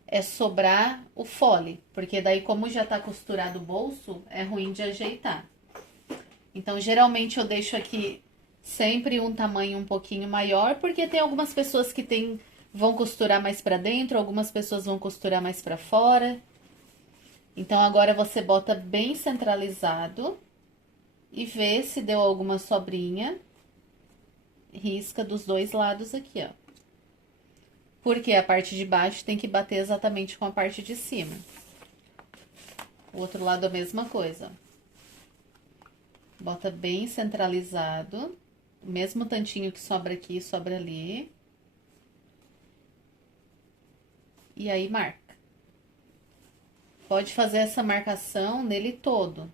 é sobrar o fole, porque daí como já tá costurado o bolso, é ruim de ajeitar. Então, geralmente eu deixo aqui sempre um tamanho um pouquinho maior, porque tem algumas pessoas que vão costurar mais pra dentro, algumas pessoas vão costurar mais pra fora. Então, agora você bota bem centralizado e vê se deu alguma sobrinha. Risca dos dois lados aqui, ó. Porque a parte de baixo tem que bater exatamente com a parte de cima. O outro lado a mesma coisa. Bota bem centralizado. O mesmo tantinho que sobra aqui, sobra ali. E aí marca. Pode fazer essa marcação nele todo.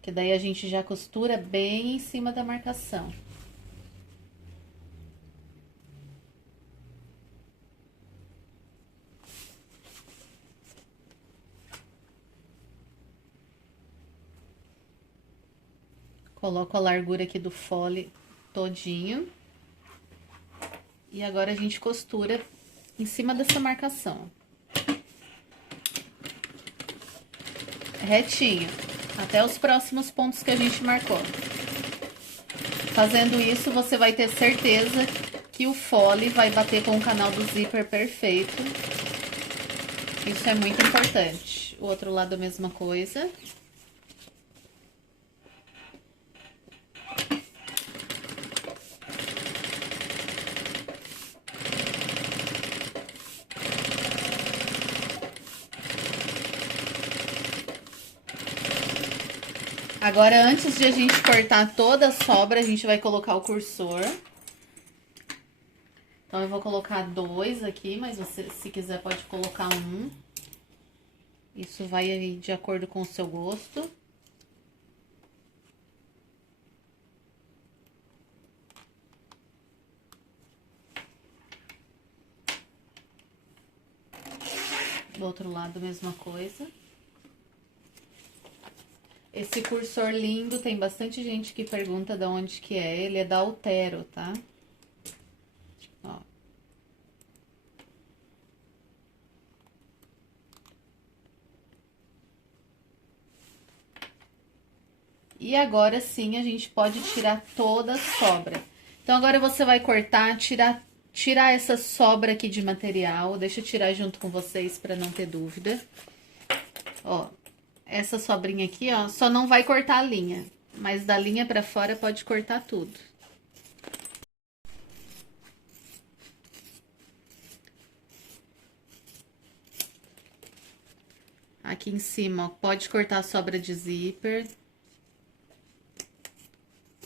Que daí a gente já costura bem em cima da marcação. Coloco a largura aqui do fole todinho. E agora a gente costura em cima dessa marcação. Retinho, até os próximos pontos que a gente marcou. Fazendo isso, você vai ter certeza que o fole vai bater com o canal do zíper perfeito. Isso é muito importante. O outro lado a mesma coisa. Agora, antes de a gente cortar toda a sobra, a gente vai colocar o cursor. Então, eu vou colocar 2 aqui, mas você, se quiser, pode colocar 1. Isso vai aí de acordo com o seu gosto. Do outro lado, mesma coisa. Esse cursor lindo, tem bastante gente que pergunta de onde que é. Ele é da Altero, tá? Ó. E agora sim, a gente pode tirar toda a sobra. Então, agora você vai cortar, tirar essa sobra aqui de material. Deixa eu tirar junto com vocês para não ter dúvida. Ó. Essa sobrinha aqui, ó, só não vai cortar a linha, mas da linha pra fora pode cortar tudo. Aqui em cima, ó, pode cortar a sobra de zíper.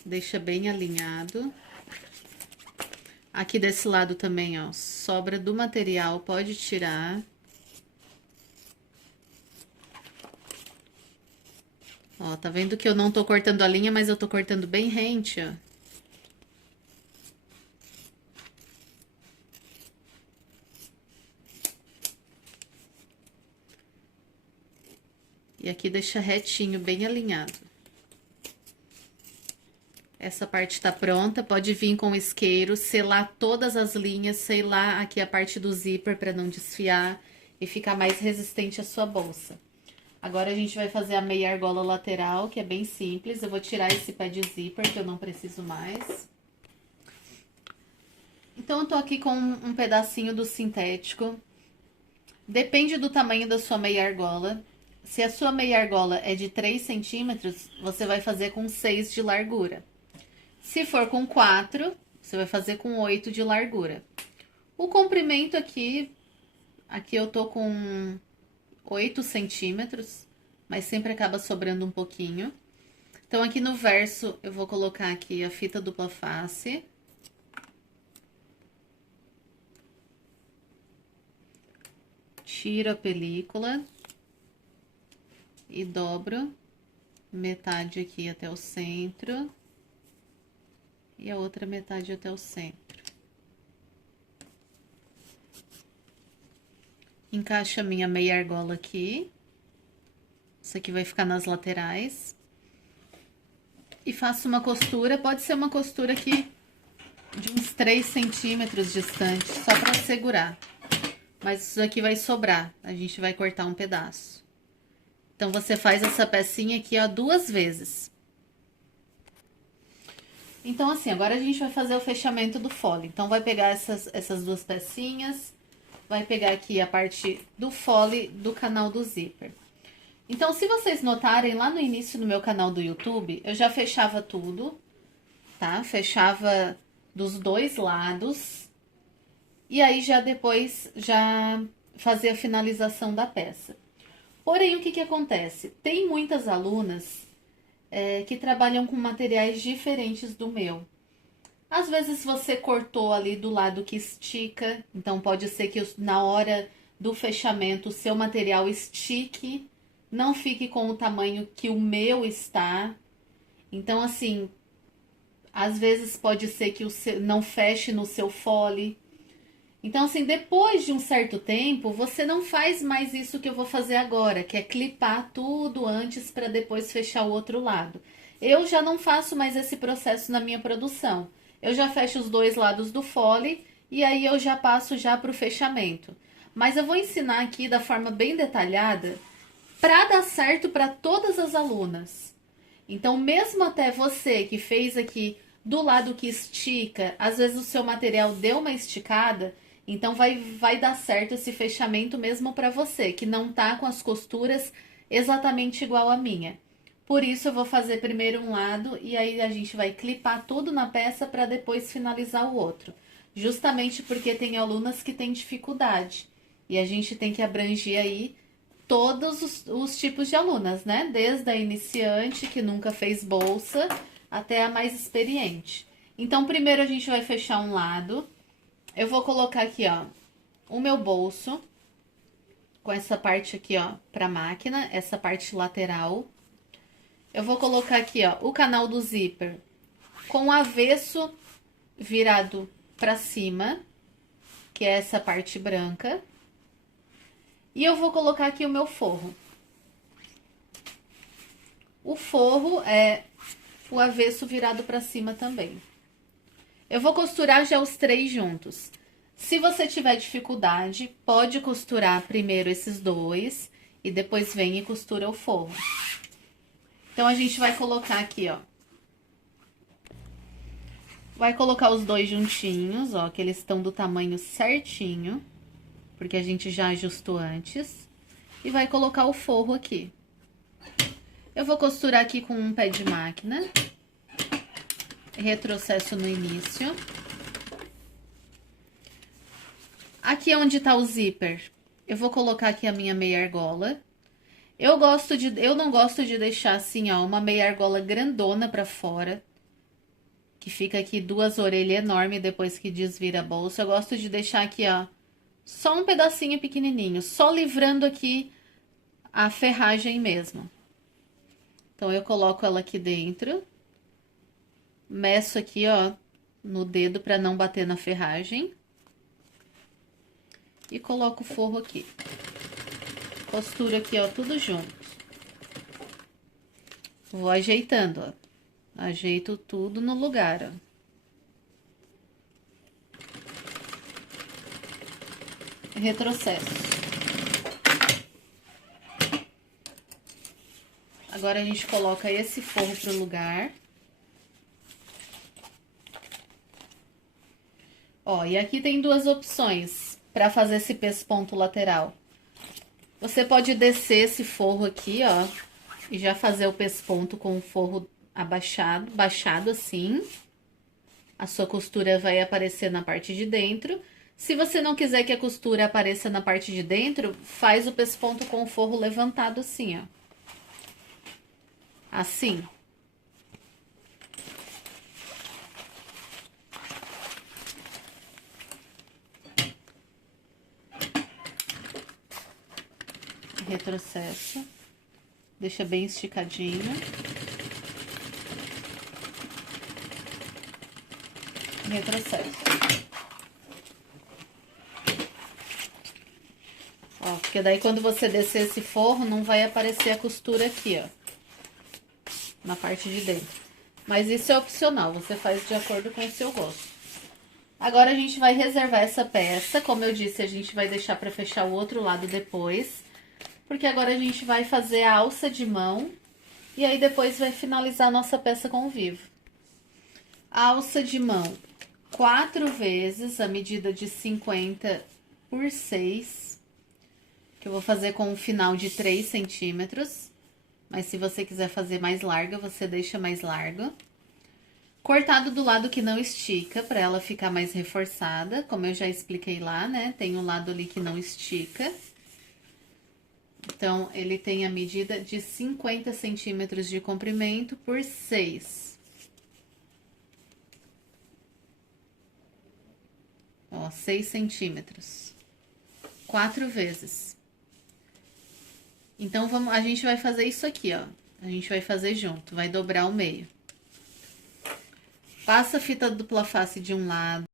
Deixa bem alinhado. Aqui desse lado também, ó, sobra do material, pode tirar. Ó, tá vendo que eu não tô cortando a linha, mas eu tô cortando bem rente, ó. E aqui deixa retinho, bem alinhado. Essa parte tá pronta, pode vir com o isqueiro, selar todas as linhas, selar aqui a parte do zíper pra não desfiar. e ficar mais resistente à sua bolsa. Agora a gente vai fazer a meia argola lateral, que é bem simples. Eu vou tirar esse pé de zíper, que eu não preciso mais. Então, eu tô aqui com um pedacinho do sintético. Depende do tamanho da sua meia argola. Se a sua meia argola é de 3 centímetros, você vai fazer com 6 de largura. Se for com 4, você vai fazer com 8 de largura. O comprimento aqui eu tô com 8 centímetros, mas sempre acaba sobrando um pouquinho. Então, aqui no verso, eu vou colocar aqui a fita dupla face. Tiro a película e dobro metade aqui até o centro e a outra metade até o centro. Encaixo a minha meia argola aqui. Isso aqui vai ficar nas laterais. E faço uma costura, pode ser uma costura aqui de uns 3 centímetros distante, só para segurar. Mas isso aqui vai sobrar, a gente vai cortar um pedaço. Então, você faz essa pecinha aqui, ó, 2 vezes. Então, assim, agora a gente vai fazer o fechamento do fole. Então, vai pegar essas 2 pecinhas, vai pegar aqui a parte do fole do canal do zíper. Então, se vocês notarem, lá no início do meu canal do YouTube, eu já fechava tudo, tá? Fechava dos 2 lados. E aí, já depois, já fazia a finalização da peça. Porém, o que acontece? Tem muitas alunas que trabalham com materiais diferentes do meu. Às vezes, você cortou ali do lado que estica, então pode ser que na hora do fechamento o seu material estique, não fique com o tamanho que o meu está. Então, assim, às vezes pode ser que não feche no seu fole. Então, assim, depois de um certo tempo, você não faz mais isso que eu vou fazer agora, que é clipar tudo antes para depois fechar o outro lado. Eu já não faço mais esse processo na minha produção. Eu já fecho os 2 lados do fole e aí eu já passo já para o fechamento. Mas eu vou ensinar aqui da forma bem detalhada para dar certo para todas as alunas. Então, mesmo até você que fez aqui do lado que estica, às vezes o seu material deu uma esticada, então vai dar certo esse fechamento mesmo para você, que não tá com as costuras exatamente igual a minha. Por isso eu vou fazer primeiro um lado e aí a gente vai clipar tudo na peça para depois finalizar o outro. Justamente porque tem alunas que têm dificuldade. E a gente tem que abranger aí todos os tipos de alunas, né? Desde a iniciante, que nunca fez bolsa, até a mais experiente. Então, primeiro a gente vai fechar um lado. Eu vou colocar aqui, ó, o meu bolso, com essa parte aqui, ó, pra máquina, essa parte lateral. Eu vou colocar aqui, ó, o canal do zíper com o avesso virado pra cima, que é essa parte branca. E eu vou colocar aqui o meu forro. O forro é o avesso virado pra cima também. Eu vou costurar já os 3 juntos. Se você tiver dificuldade, pode costurar primeiro esses 2 e depois vem e costura o forro. Então, a gente vai colocar aqui, ó. Vai colocar os 2 juntinhos, ó, que eles estão do tamanho certinho, porque a gente já ajustou antes. E vai colocar o forro aqui. Eu vou costurar aqui com um pé de máquina. Retrocesso no início. Aqui onde tá o zíper, eu vou colocar aqui a minha meia argola. Eu não gosto de deixar assim, ó, uma meia argola grandona pra fora, que fica aqui 2 orelhas enormes depois que desvira a bolsa. Eu gosto de deixar aqui, ó, só um pedacinho pequenininho, só livrando aqui a ferragem mesmo. Então, eu coloco ela aqui dentro. Meço aqui, ó, no dedo pra não bater na ferragem. E coloco o forro aqui. Costuro aqui, ó, tudo junto. Vou ajeitando, ó. Ajeito tudo no lugar, ó. Retrocesso. Agora a gente coloca esse forro pro lugar. Ó, e aqui tem duas opções para fazer esse pesponto lateral. Você pode descer esse forro aqui, ó, e já fazer o pesponto com o forro abaixado, baixado assim. A sua costura vai aparecer na parte de dentro. Se você não quiser que a costura apareça na parte de dentro, faz o pesponto com o forro levantado assim, ó. Assim. Retrocesso. Deixa bem esticadinho. Retrocesso. Ó, porque daí quando você descer esse forro, não vai aparecer a costura aqui, ó. Na parte de dentro. Mas isso é opcional, você faz de acordo com o seu gosto. Agora a gente vai reservar essa peça. Como eu disse, a gente vai deixar para fechar o outro lado depois. Porque agora a gente vai fazer a alça de mão. E aí depois vai finalizar a nossa peça com o vivo. A alça de mão, 4 vezes a medida de 50 por 6. Que eu vou fazer com um final de 3 centímetros. Mas se você quiser fazer mais larga, você deixa mais larga. Cortado do lado que não estica, para ela ficar mais reforçada. Como eu já expliquei lá, né? Tem um lado ali que não estica. Então, ele tem a medida de 50 centímetros de comprimento por 6. Ó, 6 centímetros. 4 vezes. Então, a gente vai fazer isso aqui, ó. A gente vai fazer junto, vai dobrar o meio. Passa a fita dupla face de um lado.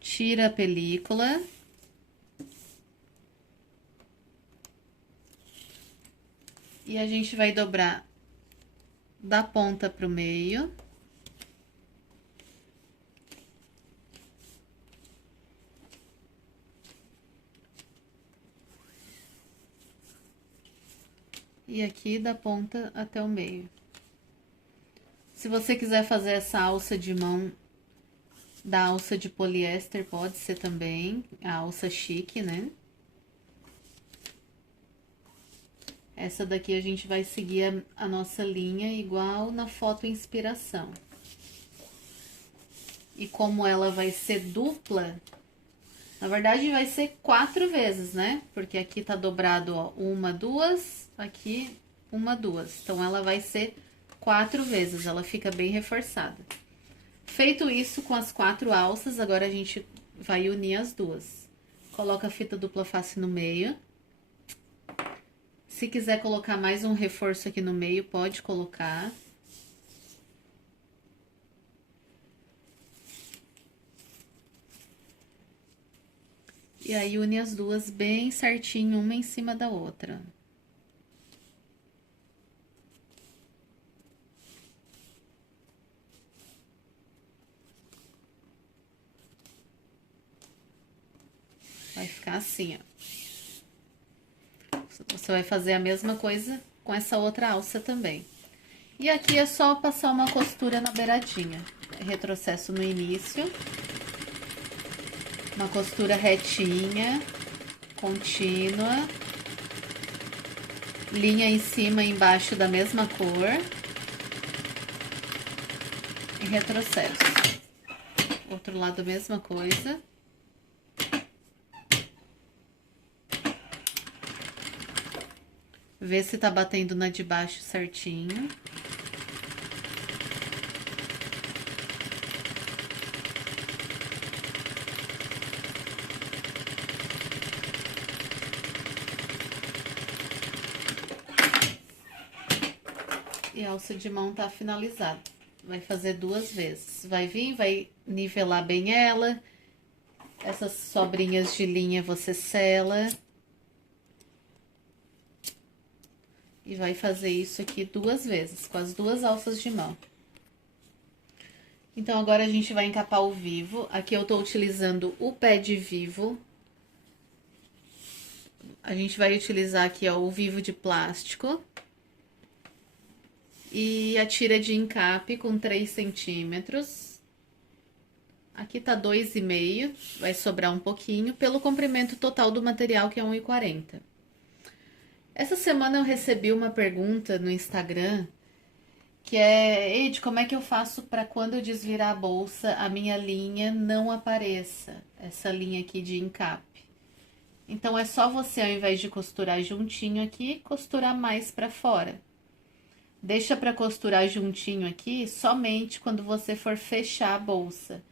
Tira a película. E a gente vai dobrar da ponta pro meio. E aqui da ponta até o meio. Se você quiser fazer essa alça de mão da alça de poliéster, pode ser também, a alça chique, né? Essa daqui a gente vai seguir a nossa linha igual na foto inspiração. E como ela vai ser dupla, na verdade vai ser 4 vezes, né? Porque aqui tá dobrado, ó, 1, 2, aqui 1, 2. Então, ela vai ser 4 vezes, ela fica bem reforçada. Feito isso com as 4 alças, agora a gente vai unir as duas. Coloca a fita dupla face no meio. Se quiser colocar mais um reforço aqui no meio, pode colocar. E aí, une as duas bem certinho, uma em cima da outra. Vai ficar assim, ó. Você vai fazer a mesma coisa com essa outra alça também. E aqui é só passar uma costura na beiradinha. Retrocesso no início. Uma costura retinha, contínua. Linha em cima e embaixo da mesma cor. E retrocesso. Outro lado, a mesma coisa. Vê se tá batendo na de baixo certinho. E a alça de mão tá finalizada. Vai fazer 2 vezes. Vai vir, vai nivelar bem ela. Essas sobrinhas de linha você sela. E vai fazer isso aqui 2 vezes, com as 2 alças de mão. Então, agora a gente vai encapar o vivo. Aqui eu tô utilizando o pé de vivo. A gente vai utilizar aqui, ó, o vivo de plástico. e a tira de encape com 3 centímetros. Aqui tá 2,5, vai sobrar um pouquinho, pelo comprimento total do material, que é 1,40. Essa semana eu recebi uma pergunta no Instagram, que é: Eide, como é que eu faço para quando eu desvirar a bolsa, a minha linha não apareça, essa linha aqui de encape? Então é só você, ao invés de costurar juntinho aqui, costurar mais para fora. Deixa para costurar juntinho aqui somente quando você for fechar a bolsa.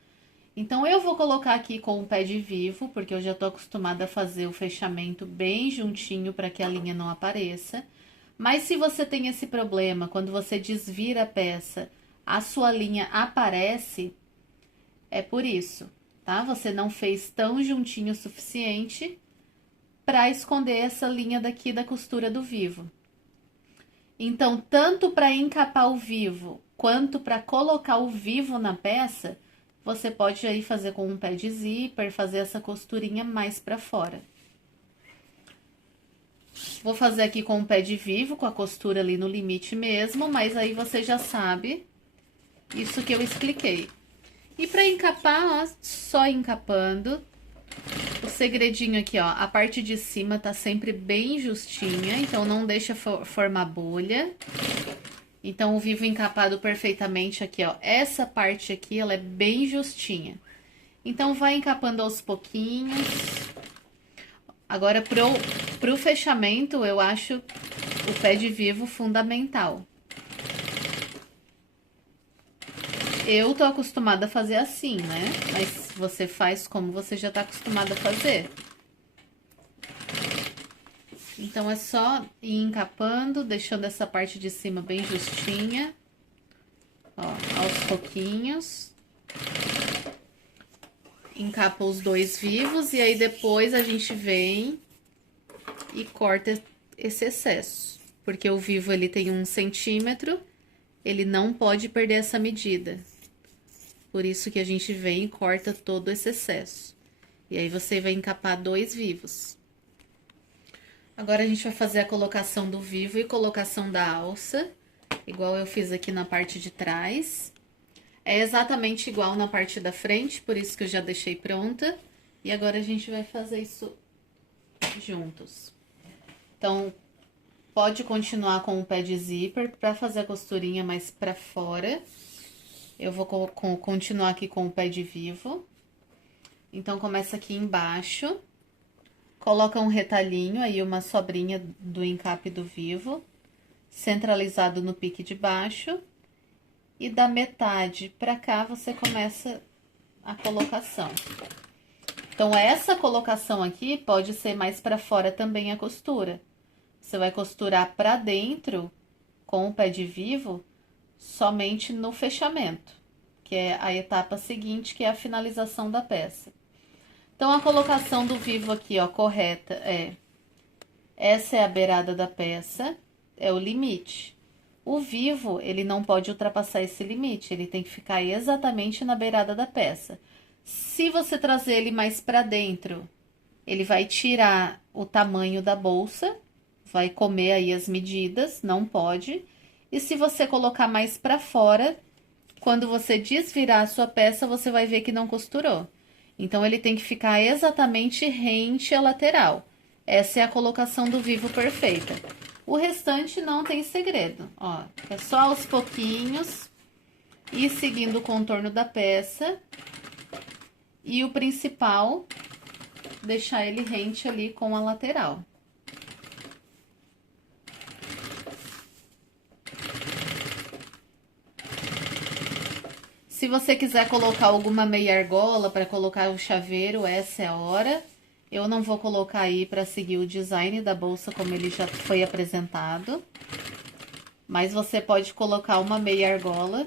Então eu vou colocar aqui com o pé de vivo, porque eu já tô acostumada a fazer o fechamento bem juntinho para que a linha não apareça. Mas se você tem esse problema, quando você desvira a peça, a sua linha aparece, é por isso, tá? Você não fez tão juntinho o suficiente para esconder essa linha daqui da costura do vivo. Então, tanto para encapar o vivo, quanto para colocar o vivo na peça, você pode aí fazer com um pé de zíper, fazer essa costurinha mais para fora. Vou fazer aqui com o pé de vivo, com a costura ali no limite mesmo, mas aí você já sabe isso que eu expliquei. E para encapar, ó, só encapando. O segredinho aqui, ó, a parte de cima tá sempre bem justinha, então não deixa formar bolha. Então, o vivo encapado perfeitamente aqui, ó. Essa parte aqui, ela é bem justinha. Então, vai encapando aos pouquinhos. Agora, pro fechamento, eu acho o pé de vivo fundamental. Eu tô acostumada a fazer assim, né? Mas você faz como você já tá acostumada a fazer. Então, é só ir encapando, deixando essa parte de cima bem justinha. Ó, aos pouquinhos. Encapa os dois vivos e aí depois a gente vem e corta esse excesso. Porque o vivo, ele tem 1 centímetro, ele não pode perder essa medida. Por isso que a gente vem e corta todo esse excesso. E aí, você vai encapar 2 vivos. Agora, a gente vai fazer a colocação do vivo e colocação da alça, igual eu fiz aqui na parte de trás. É exatamente igual na parte da frente, por isso que eu já deixei pronta. E agora, a gente vai fazer isso juntos. Então, pode continuar com o pé de zíper para fazer a costurinha mais para fora. Eu vou continuar aqui com o pé de vivo. Então, começa aqui embaixo. Coloca um retalhinho, aí uma sobrinha do encape do vivo, centralizado no pique de baixo. E da metade pra cá, você começa a colocação. Então, essa colocação aqui pode ser mais pra fora também a costura. Você vai costurar pra dentro com o pé de vivo somente no fechamento, que é a etapa seguinte, que é a finalização da peça. Então, a colocação do vivo aqui, ó, correta é: essa é a beirada da peça, é o limite. O vivo, ele não pode ultrapassar esse limite, ele tem que ficar exatamente na beirada da peça. Se você trazer ele mais pra dentro, ele vai tirar o tamanho da bolsa, vai comer aí as medidas, não pode. E se você colocar mais pra fora, quando você desvirar a sua peça, você vai ver que não costurou. Então, ele tem que ficar exatamente rente à lateral. Essa é a colocação do vivo perfeita. O restante não tem segredo, ó. É só aos pouquinhos ir seguindo o contorno da peça. E o principal, deixar ele rente ali com a lateral. Se você quiser colocar alguma meia argola para colocar o chaveiro, essa é a hora. Eu não vou colocar aí para seguir o design da bolsa como ele já foi apresentado. Mas você pode colocar uma meia argola.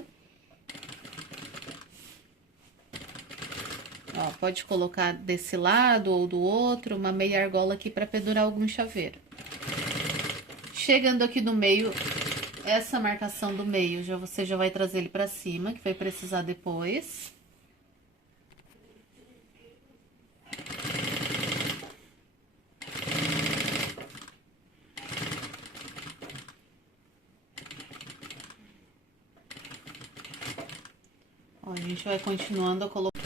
Ó, pode colocar desse lado ou do outro, uma meia argola aqui para pendurar algum chaveiro. Chegando aqui no meio, essa marcação do meio, você já vai trazer ele pra cima, que vai precisar depois. Ó, a gente vai continuando a colocar.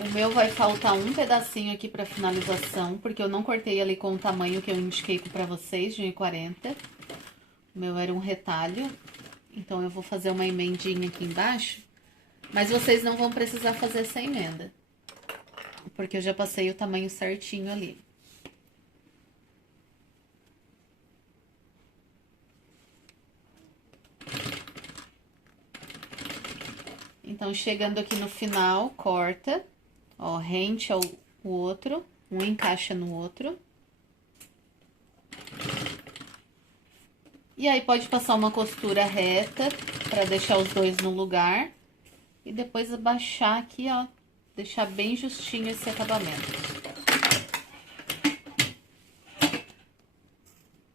O meu vai faltar um pedacinho aqui pra finalização, porque eu não cortei ali com o tamanho que eu indiquei pra vocês, de 1,40. O meu era um retalho, então eu vou fazer uma emendinha aqui embaixo, mas vocês não vão precisar fazer essa emenda, porque eu já passei o tamanho certinho ali. Então, chegando aqui no final, corta, ó, rente ao outro, um encaixa no outro. E aí, pode passar uma costura reta pra deixar os dois no lugar. E depois abaixar aqui, ó, deixar bem justinho esse acabamento.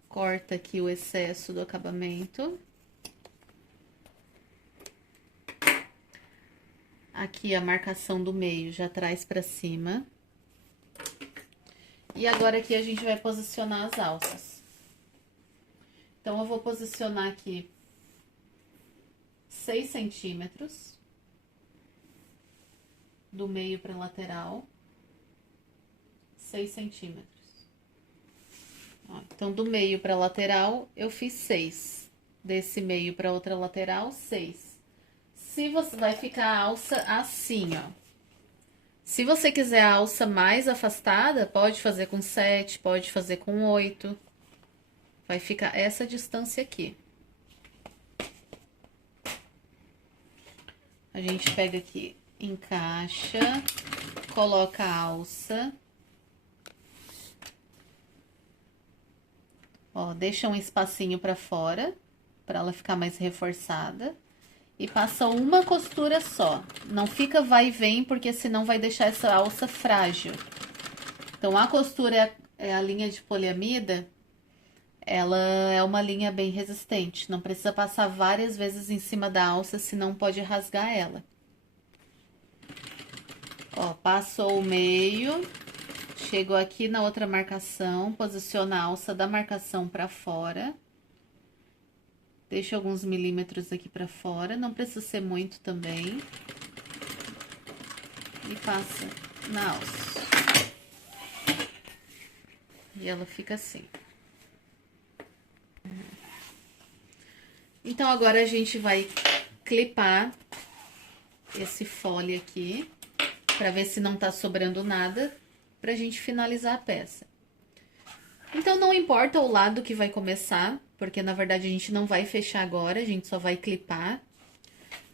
Corta aqui o excesso do acabamento. Aqui a marcação do meio já traz pra cima. E agora aqui a gente vai posicionar as alças. Então, eu vou posicionar aqui 6 centímetros do meio pra lateral. 6 centímetros. Ó, então, do meio pra lateral, eu fiz 6. Desse meio pra outra lateral, 6. Se você vai ficar a alça assim, ó. Se você quiser a alça mais afastada, pode fazer com 7, pode fazer com 8. Vai ficar essa distância aqui. A gente pega aqui, encaixa, coloca a alça. Ó, deixa um espacinho pra fora, pra ela ficar mais reforçada. E passa uma costura só. Não fica vai e vem, porque senão vai deixar essa alça frágil. Então, a costura é a linha de poliamida, ela é uma linha bem resistente. Não precisa passar várias vezes em cima da alça, senão pode rasgar ela. Ó, passou o meio, chegou aqui na outra marcação, posiciona a alça da marcação pra fora. Deixa alguns milímetros aqui pra fora, não precisa ser muito também. E passa na alça. E ela fica assim. Então, agora a gente vai clipar esse fole aqui, pra ver se não tá sobrando nada, pra gente finalizar a peça. Então, não importa o lado que vai começar, porque na verdade a gente não vai fechar agora, a gente só vai clipar.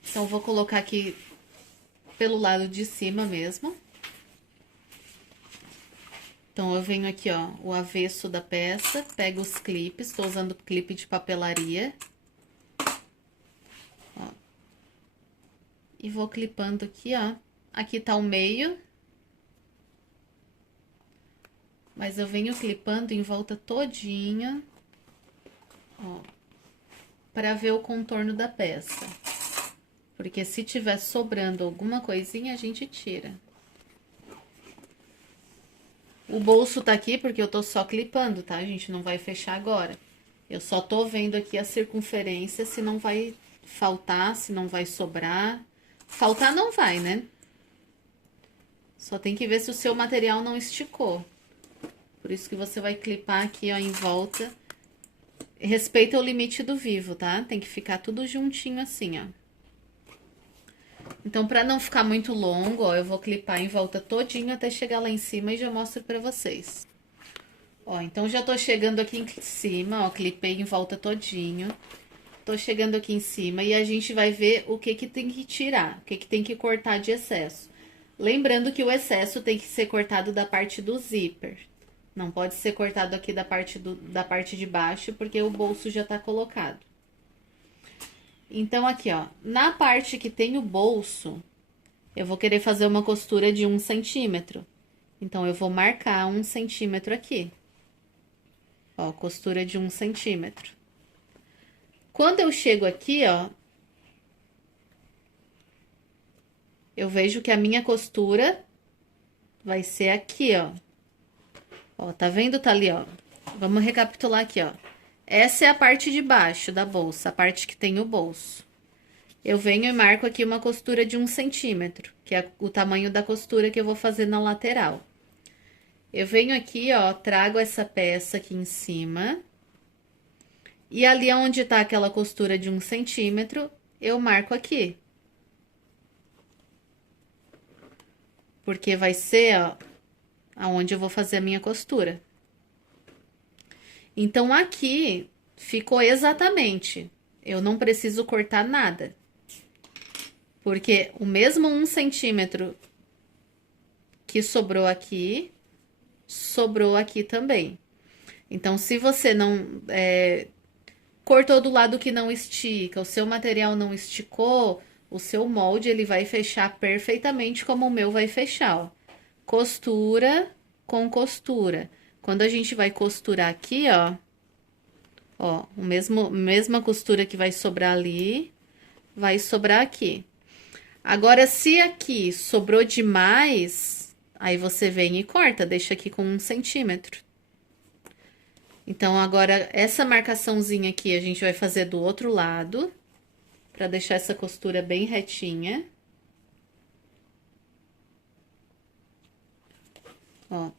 Então, eu vou colocar aqui pelo lado de cima mesmo. Então, eu venho aqui, ó, o avesso da peça, pego os clipes, tô usando clipe de papelaria. Ó. E vou clipando aqui, ó. Aqui tá o meio. Mas eu venho clipando em volta todinha, ó, pra ver o contorno da peça. Porque se tiver sobrando alguma coisinha, a gente tira. O bolso tá aqui porque eu tô só clipando, tá? A gente não vai fechar agora. Eu só tô vendo aqui a circunferência, se não vai faltar, se não vai sobrar. Faltar não vai, né? Só tem que ver se o seu material não esticou. Por isso que você vai clipar aqui, ó, em volta. Respeita o limite do vivo, tá? Tem que ficar tudo juntinho assim, ó. Então, pra não ficar muito longo, ó, eu vou clipar em volta todinho até chegar lá em cima e já mostro pra vocês. Ó, então já tô chegando aqui em cima, ó, clipei em volta todinho. Tô chegando aqui em cima e a gente vai ver o que que tem que tirar, o que que tem que cortar de excesso. Lembrando que o excesso tem que ser cortado da parte do zíper. Não pode ser cortado aqui da parte de baixo, porque o bolso já tá colocado. Então, aqui, ó, na parte que tem o bolso, eu vou querer fazer uma costura de 1 centímetro. Então, eu vou marcar 1 centímetro aqui. Ó, costura de 1 centímetro. Quando eu chego aqui, ó, eu vejo que a minha costura vai ser aqui, ó. Ó, tá vendo? Tá ali, ó. Vamos recapitular aqui, ó. Essa é a parte de baixo da bolsa, a parte que tem o bolso. eu venho e marco aqui uma costura de 1 centímetro, que é o tamanho da costura que eu vou fazer na lateral. Eu venho aqui, ó, trago essa peça aqui em cima. E ali onde tá aquela costura de 1 centímetro, eu marco aqui. Porque vai ser, ó, aonde eu vou fazer a minha costura. Então, aqui ficou exatamente. Eu não preciso cortar nada. Porque o mesmo 1 centímetro que sobrou aqui também. Então, se você não cortou do lado que não estica, o seu material não esticou, o seu molde ele vai fechar perfeitamente como o meu vai fechar, ó. Costura com costura. Quando a gente vai costurar aqui, ó, mesma costura que vai sobrar ali, vai sobrar aqui. Agora, se aqui sobrou demais, aí você vem e corta, deixa aqui com 1 centímetro. Então, agora, essa marcaçãozinha aqui a gente vai fazer do outro lado, pra deixar essa costura bem retinha. Ó,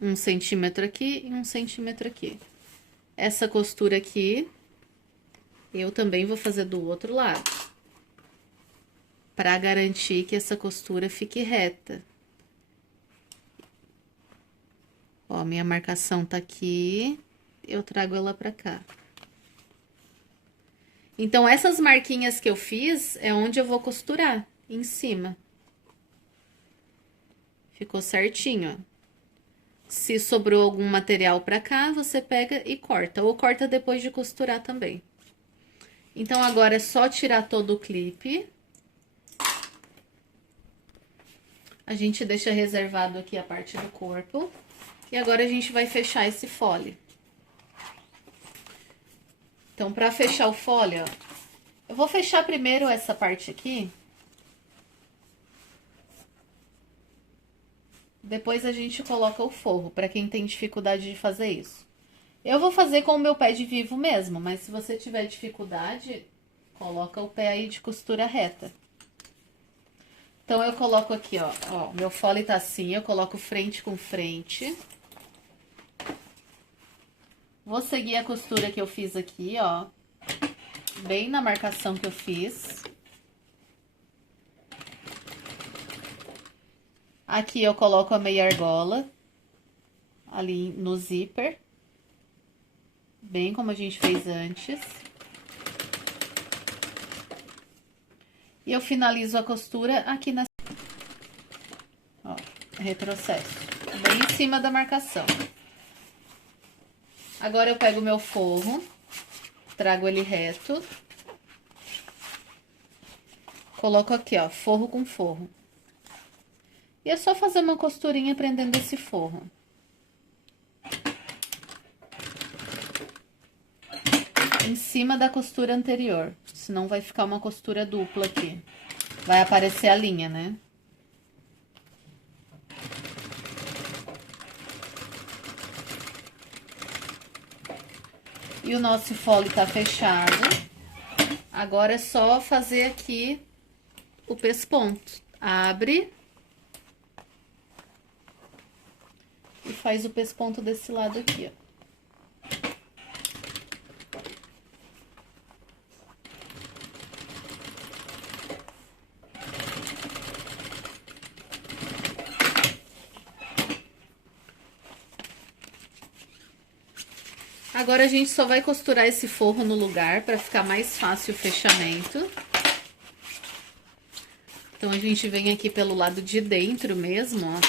1 centímetro aqui e 1 centímetro aqui. Essa costura aqui, eu também vou fazer do outro lado. Pra garantir que essa costura fique reta. Ó, minha marcação tá aqui, eu trago ela pra cá. Então, essas marquinhas que eu fiz é onde eu vou costurar, em cima. Ficou certinho, ó. Se sobrou algum material pra cá, você pega e corta, ou corta depois de costurar também. Então, agora é só tirar todo o clipe. A gente deixa reservado aqui a parte do corpo. E agora a gente vai fechar esse fole. Então, pra fechar o fole, ó, eu vou fechar primeiro essa parte aqui. Depois a gente coloca o forro, pra quem tem dificuldade de fazer isso. Eu vou fazer com o meu pé de vivo mesmo, mas se você tiver dificuldade, coloca o pé aí de costura reta. Então, eu coloco aqui, ó, meu fole tá assim, eu coloco frente com frente. Vou seguir a costura que eu fiz aqui, ó, bem na marcação que eu fiz. Aqui eu coloco a meia argola, ali no zíper, bem como a gente fez antes. E eu finalizo a costura aqui na... Ó, retrocesso, bem em cima da marcação. Agora, eu pego o meu forro, trago ele reto. Coloco aqui, ó, forro com forro. E é só fazer uma costurinha prendendo esse forro. Em cima da costura anterior, senão vai ficar uma costura dupla aqui. Vai aparecer a linha, né? E o nosso fole tá fechado. Agora é só fazer aqui o pesponto. Abre. E faz o pesponto desse lado aqui, ó. Agora, a gente só vai costurar esse forro no lugar para ficar mais fácil o fechamento. Então, a gente vem aqui pelo lado de dentro mesmo, ó.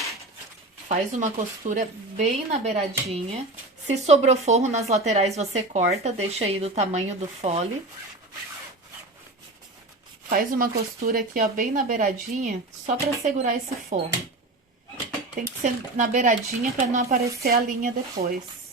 Faz uma costura bem na beiradinha. Se sobrou forro nas laterais, você corta, deixa aí do tamanho do fole. Faz uma costura aqui, ó, bem na beiradinha, só para segurar esse forro. Tem que ser na beiradinha para não aparecer a linha depois.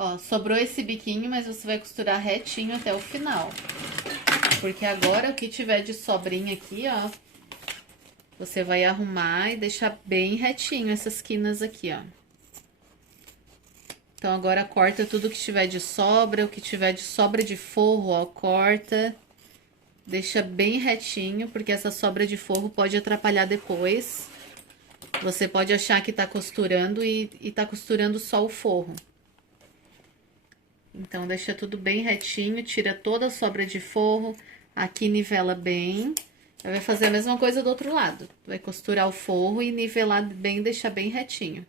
Ó, sobrou esse biquinho, mas você vai costurar retinho até o final. Porque agora o que tiver de sobrinha aqui, ó, você vai arrumar e deixar bem retinho essas quinas aqui, ó. Então agora corta tudo que tiver de sobra, o que tiver de sobra de forro, ó, corta. Deixa bem retinho, porque essa sobra de forro pode atrapalhar depois. Você pode achar que tá costurando e tá costurando só o forro. Então, deixa tudo bem retinho, tira toda a sobra de forro, aqui nivela bem. Vai fazer a mesma coisa do outro lado. Vai costurar o forro e nivelar bem, deixar bem retinho.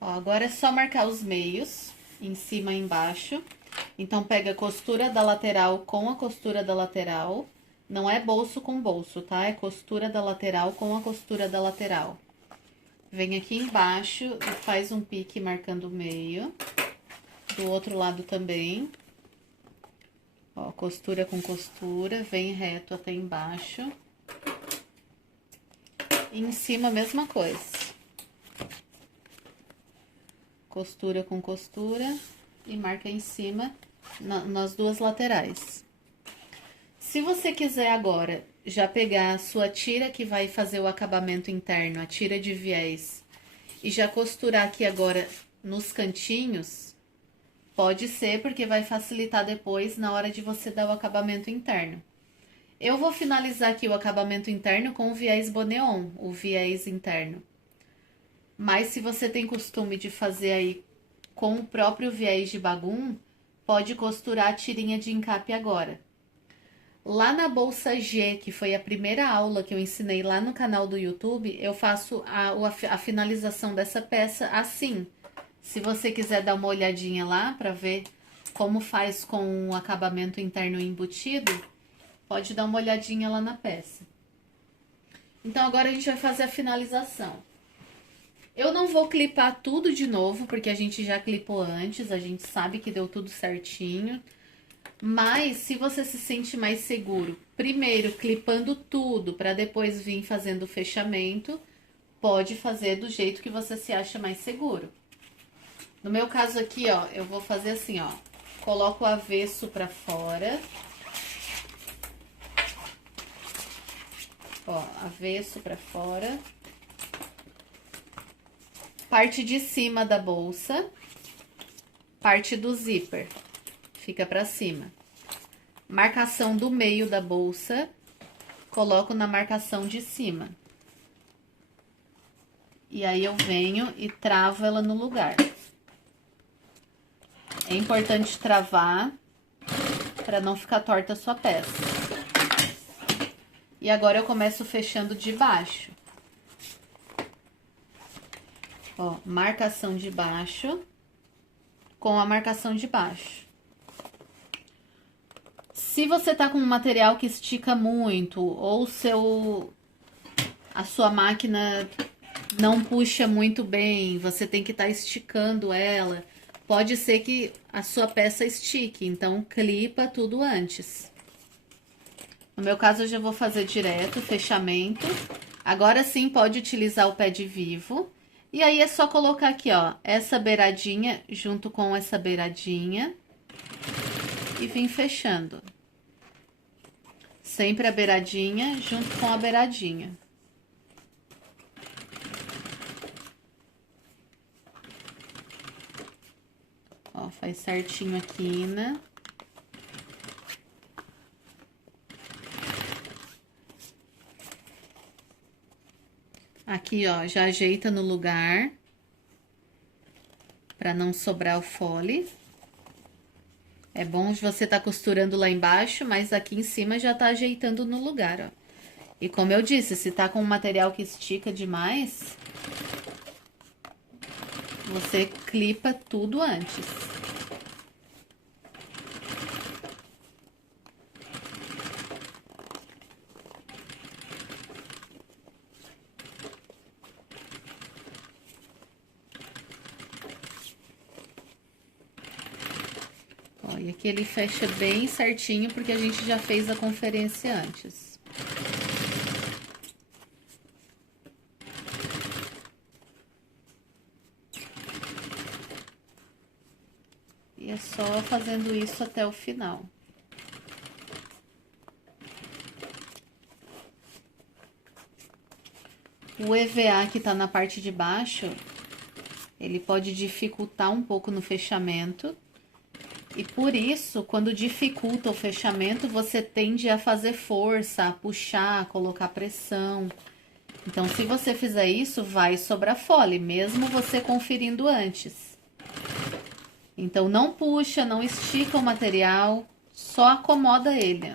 Ó, agora é só marcar os meios, em cima e embaixo. Então, pega a costura da lateral com a costura da lateral. Não é bolso com bolso, tá? É costura da lateral com a costura da lateral. Vem aqui embaixo e faz um pique marcando o meio. Do outro lado também. Ó, costura com costura, vem reto até embaixo. E em cima, a mesma coisa. Costura com costura e marca em cima nas duas laterais. Se você quiser agora já pegar a sua tira que vai fazer o acabamento interno, a tira de viés, e já costurar aqui agora nos cantinhos, pode ser, porque vai facilitar depois na hora de você dar o acabamento interno. Eu vou finalizar aqui o acabamento interno com o viés boneon, o viés interno. Mas se você tem costume de fazer aí com o próprio viés de bagum, pode costurar a tirinha de encape agora. Lá na bolsa G, que foi a primeira aula que eu ensinei lá no canal do YouTube, eu faço a finalização dessa peça assim. Se você quiser dar uma olhadinha lá para ver como faz com o acabamento interno embutido, pode dar uma olhadinha lá na peça. Então, agora a gente vai fazer a finalização. Eu não vou clipar tudo de novo, porque a gente já clipou antes, a gente sabe que deu tudo certinho. Mas, se você se sente mais seguro, primeiro clipando tudo, para depois vir fazendo o fechamento, pode fazer do jeito que você se acha mais seguro. No meu caso aqui, ó, eu vou fazer assim, ó. Coloco o avesso pra fora. Ó, avesso pra fora. Parte de cima da bolsa. Parte do zíper. Fica pra cima. Marcação do meio da bolsa. Coloco na marcação de cima. E aí eu venho e travo ela no lugar. É importante travar para não ficar torta a sua peça. E agora eu começo fechando de baixo. Ó, marcação de baixo com a marcação de baixo. Se você tá com um material que estica muito ou a sua máquina não puxa muito bem, você tem que estar esticando ela, pode ser que a sua peça estique, então clipa tudo antes. No meu caso, eu já vou fazer direto, fechamento. Agora sim, pode utilizar o pé de vivo. E aí, é só colocar aqui, ó, essa beiradinha junto com essa beiradinha. E vir fechando. Sempre a beiradinha junto com a beiradinha. Ó, faz certinho aqui, né? Aqui, ó, já ajeita no lugar, pra não sobrar o fole. É bom você tá costurando lá embaixo, mas aqui em cima já tá ajeitando no lugar, ó. E como eu disse, se tá com um material que estica demais, você clipa tudo antes. Ó, e aqui ele fecha bem certinho, porque a gente já fez a conferência antes. E é só fazendo isso até o final. O EVA que tá na parte de baixo, ele pode dificultar um pouco no fechamento. E por isso, quando dificulta o fechamento, você tende a fazer força, a puxar, a colocar pressão. Então, se você fizer isso, vai sobrar fole, mesmo você conferindo antes. Então, não puxa, não estica o material, só acomoda ele.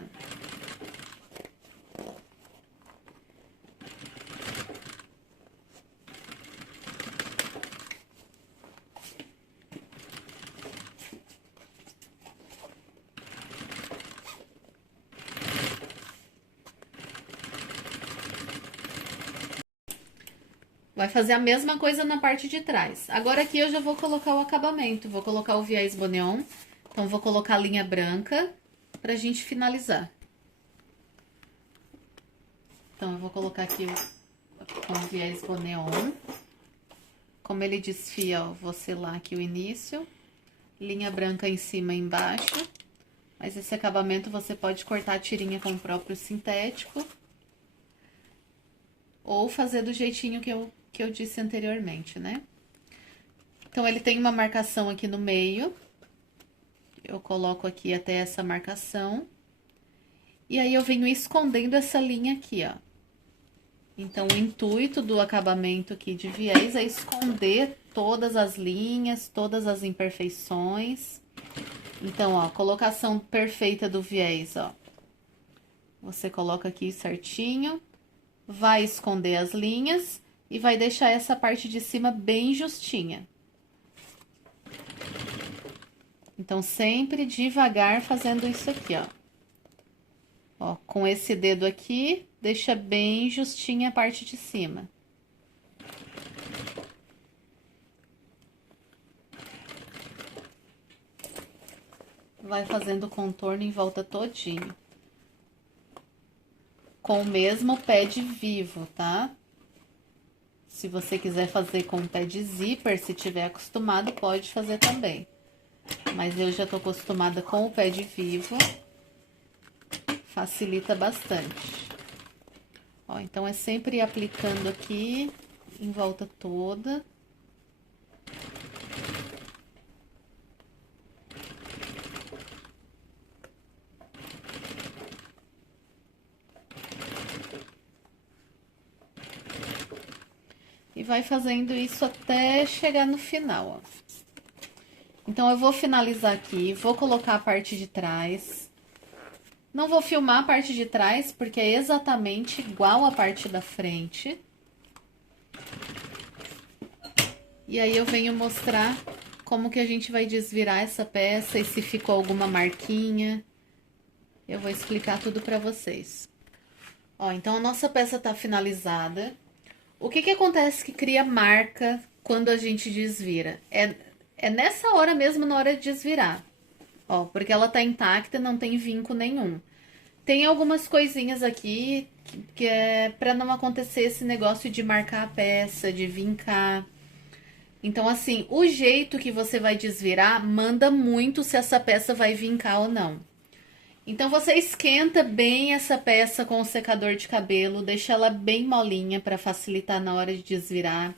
Vai fazer a mesma coisa na parte de trás. Agora aqui eu já vou colocar o acabamento. Vou colocar o viés boneon. Então, vou colocar a linha branca pra gente finalizar. Então, eu vou colocar aqui com o viés boneon. Como ele desfia, ó, vou selar aqui o início. Linha branca em cima e embaixo. Mas esse acabamento você pode cortar a tirinha com o próprio sintético. Ou fazer do jeitinho que eu disse anteriormente, né? Então, ele tem uma marcação aqui no meio. Eu coloco aqui até essa marcação. E aí, eu venho escondendo essa linha aqui, ó. Então, o intuito do acabamento aqui de viés é esconder todas as linhas, todas as imperfeições. Então, ó, colocação perfeita do viés, ó. Você coloca aqui certinho, vai esconder as linhas e vai deixar essa parte de cima bem justinha. Então, sempre devagar fazendo isso aqui, ó. Ó, com esse dedo aqui, deixa bem justinha a parte de cima. Vai fazendo o contorno em volta todinho. Com o mesmo pé de vivo, tá? Se você quiser fazer com pé de zíper, se tiver acostumado, pode fazer também. Mas eu já tô acostumada com o pé de vivo. Facilita bastante. Ó, então, é sempre ir aplicando aqui, em volta toda. E vai fazendo isso até chegar no final, ó. Então, eu vou finalizar aqui, vou colocar a parte de trás. Não vou filmar a parte de trás, porque é exatamente igual a parte da frente. E aí, eu venho mostrar como que a gente vai desvirar essa peça e se ficou alguma marquinha. Eu vou explicar tudo pra vocês. Ó, então, a nossa peça tá finalizada. O que que acontece que cria marca quando a gente desvira? É nessa hora mesmo, na hora de desvirar. Ó, porque ela tá intacta, não tem vinco nenhum. Tem algumas coisinhas aqui que é pra não acontecer esse negócio de marcar a peça, de vincar. Então, assim, o jeito que você vai desvirar manda muito se essa peça vai vincar ou não. Então, você esquenta bem essa peça com o secador de cabelo, deixa ela bem molinha para facilitar na hora de desvirar.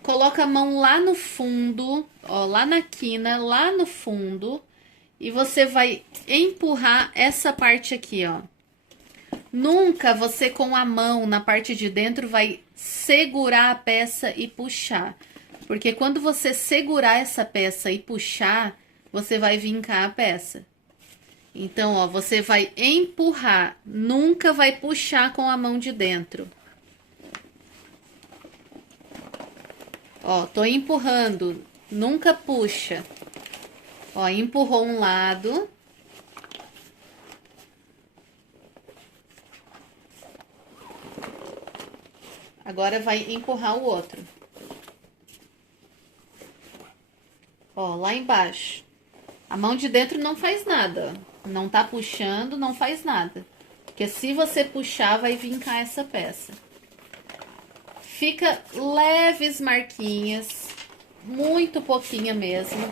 Coloca a mão lá no fundo, ó, lá na quina, lá no fundo, e você vai empurrar essa parte aqui, ó. Nunca você com a mão na parte de dentro vai segurar a peça e puxar. Porque quando você segurar essa peça e puxar, você vai vincar a peça. Então, ó, você vai empurrar, nunca vai puxar com a mão de dentro. Ó, tô empurrando, nunca puxa. Ó, empurrou um lado. Agora vai empurrar o outro. Ó, lá embaixo. A mão de dentro não faz nada. Não tá puxando, não faz nada. Porque se você puxar, vai vincar essa peça. Fica leves marquinhas. Muito pouquinha mesmo.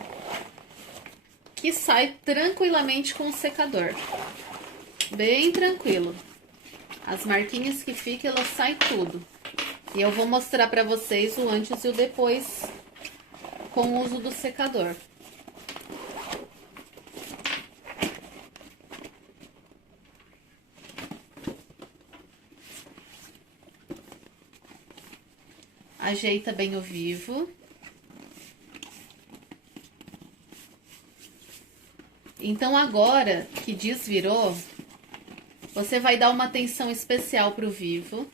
que sai tranquilamente com o secador. Bem tranquilo. As marquinhas que ficam, elas saem tudo. E eu vou mostrar pra vocês o antes e o depois com o uso do secador. Ajeita bem o vivo. Então, agora que desvirou, você vai dar uma atenção especial para o vivo.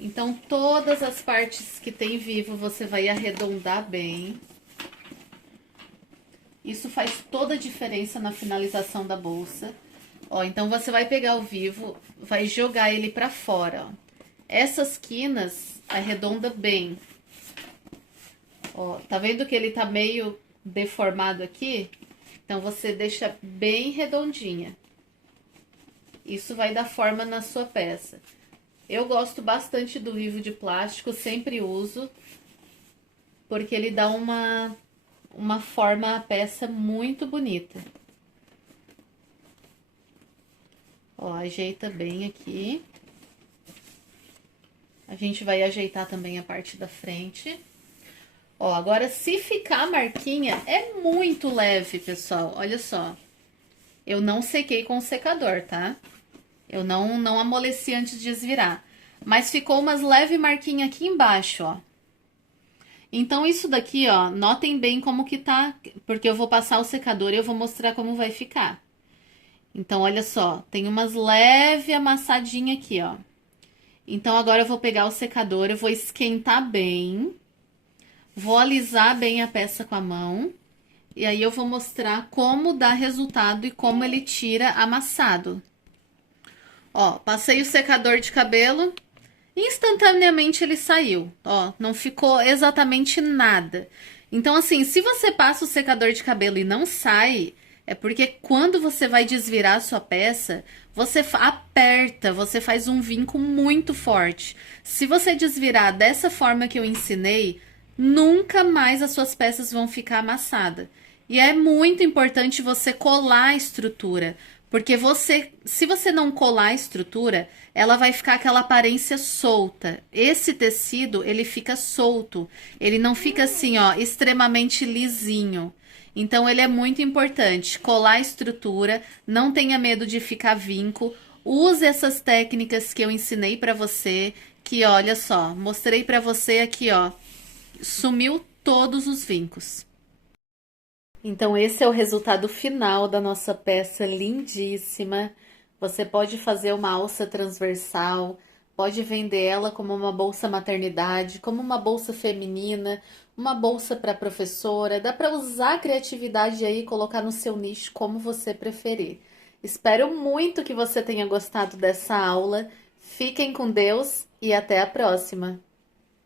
Então, todas as partes que tem vivo, você vai arredondar bem. Isso faz toda a diferença na finalização da bolsa. Ó, então você vai pegar o vivo, vai jogar ele para fora, ó. Essas quinas arredonda bem. Ó, tá vendo que ele tá meio deformado aqui? Então, você deixa bem redondinha. Isso vai dar forma na sua peça. Eu gosto bastante do vivo de plástico, sempre uso, porque ele dá uma forma à peça muito bonita. Ó, ajeita bem aqui. A gente vai ajeitar também a parte da frente. Ó, agora se ficar a marquinha, é muito leve, pessoal. Olha só. Eu não sequei com o secador, tá? Eu não amoleci antes de desvirar. Mas ficou umas leve marquinha aqui embaixo, ó. Então, isso daqui, ó, notem bem como que tá, porque eu vou passar o secador e eu vou mostrar como vai ficar. Então, olha só, tem umas leve amassadinha aqui, ó. Então, agora eu vou pegar o secador, eu vou esquentar bem, vou alisar bem a peça com a mão, e aí eu vou mostrar como dá resultado e como ele tira amassado. Ó, passei o secador de cabelo, instantaneamente ele saiu, ó, não ficou exatamente nada. Então, assim, se você passa o secador de cabelo e não sai, é porque quando você vai desvirar a sua peça, você aperta, você faz um vinco muito forte. Se você desvirar dessa forma que eu ensinei, nunca mais as suas peças vão ficar amassadas. E é muito importante você colar a estrutura, porque se você não colar a estrutura, ela vai ficar aquela aparência solta. Esse tecido, ele fica solto, ele não fica assim, ó, extremamente lisinho. Então, ele é muito importante. Colar a estrutura, não tenha medo de ficar vinco. Use essas técnicas que eu ensinei pra você, que olha só, mostrei pra você aqui, ó, sumiu todos os vincos. Então, esse é o resultado final da nossa peça lindíssima. Você pode fazer uma alça transversal, pode vender ela como uma bolsa maternidade, como uma bolsa feminina, uma bolsa para professora. Dá para usar a criatividade aí e colocar no seu nicho como você preferir. Espero muito que você tenha gostado dessa aula. Fiquem com Deus e até a próxima!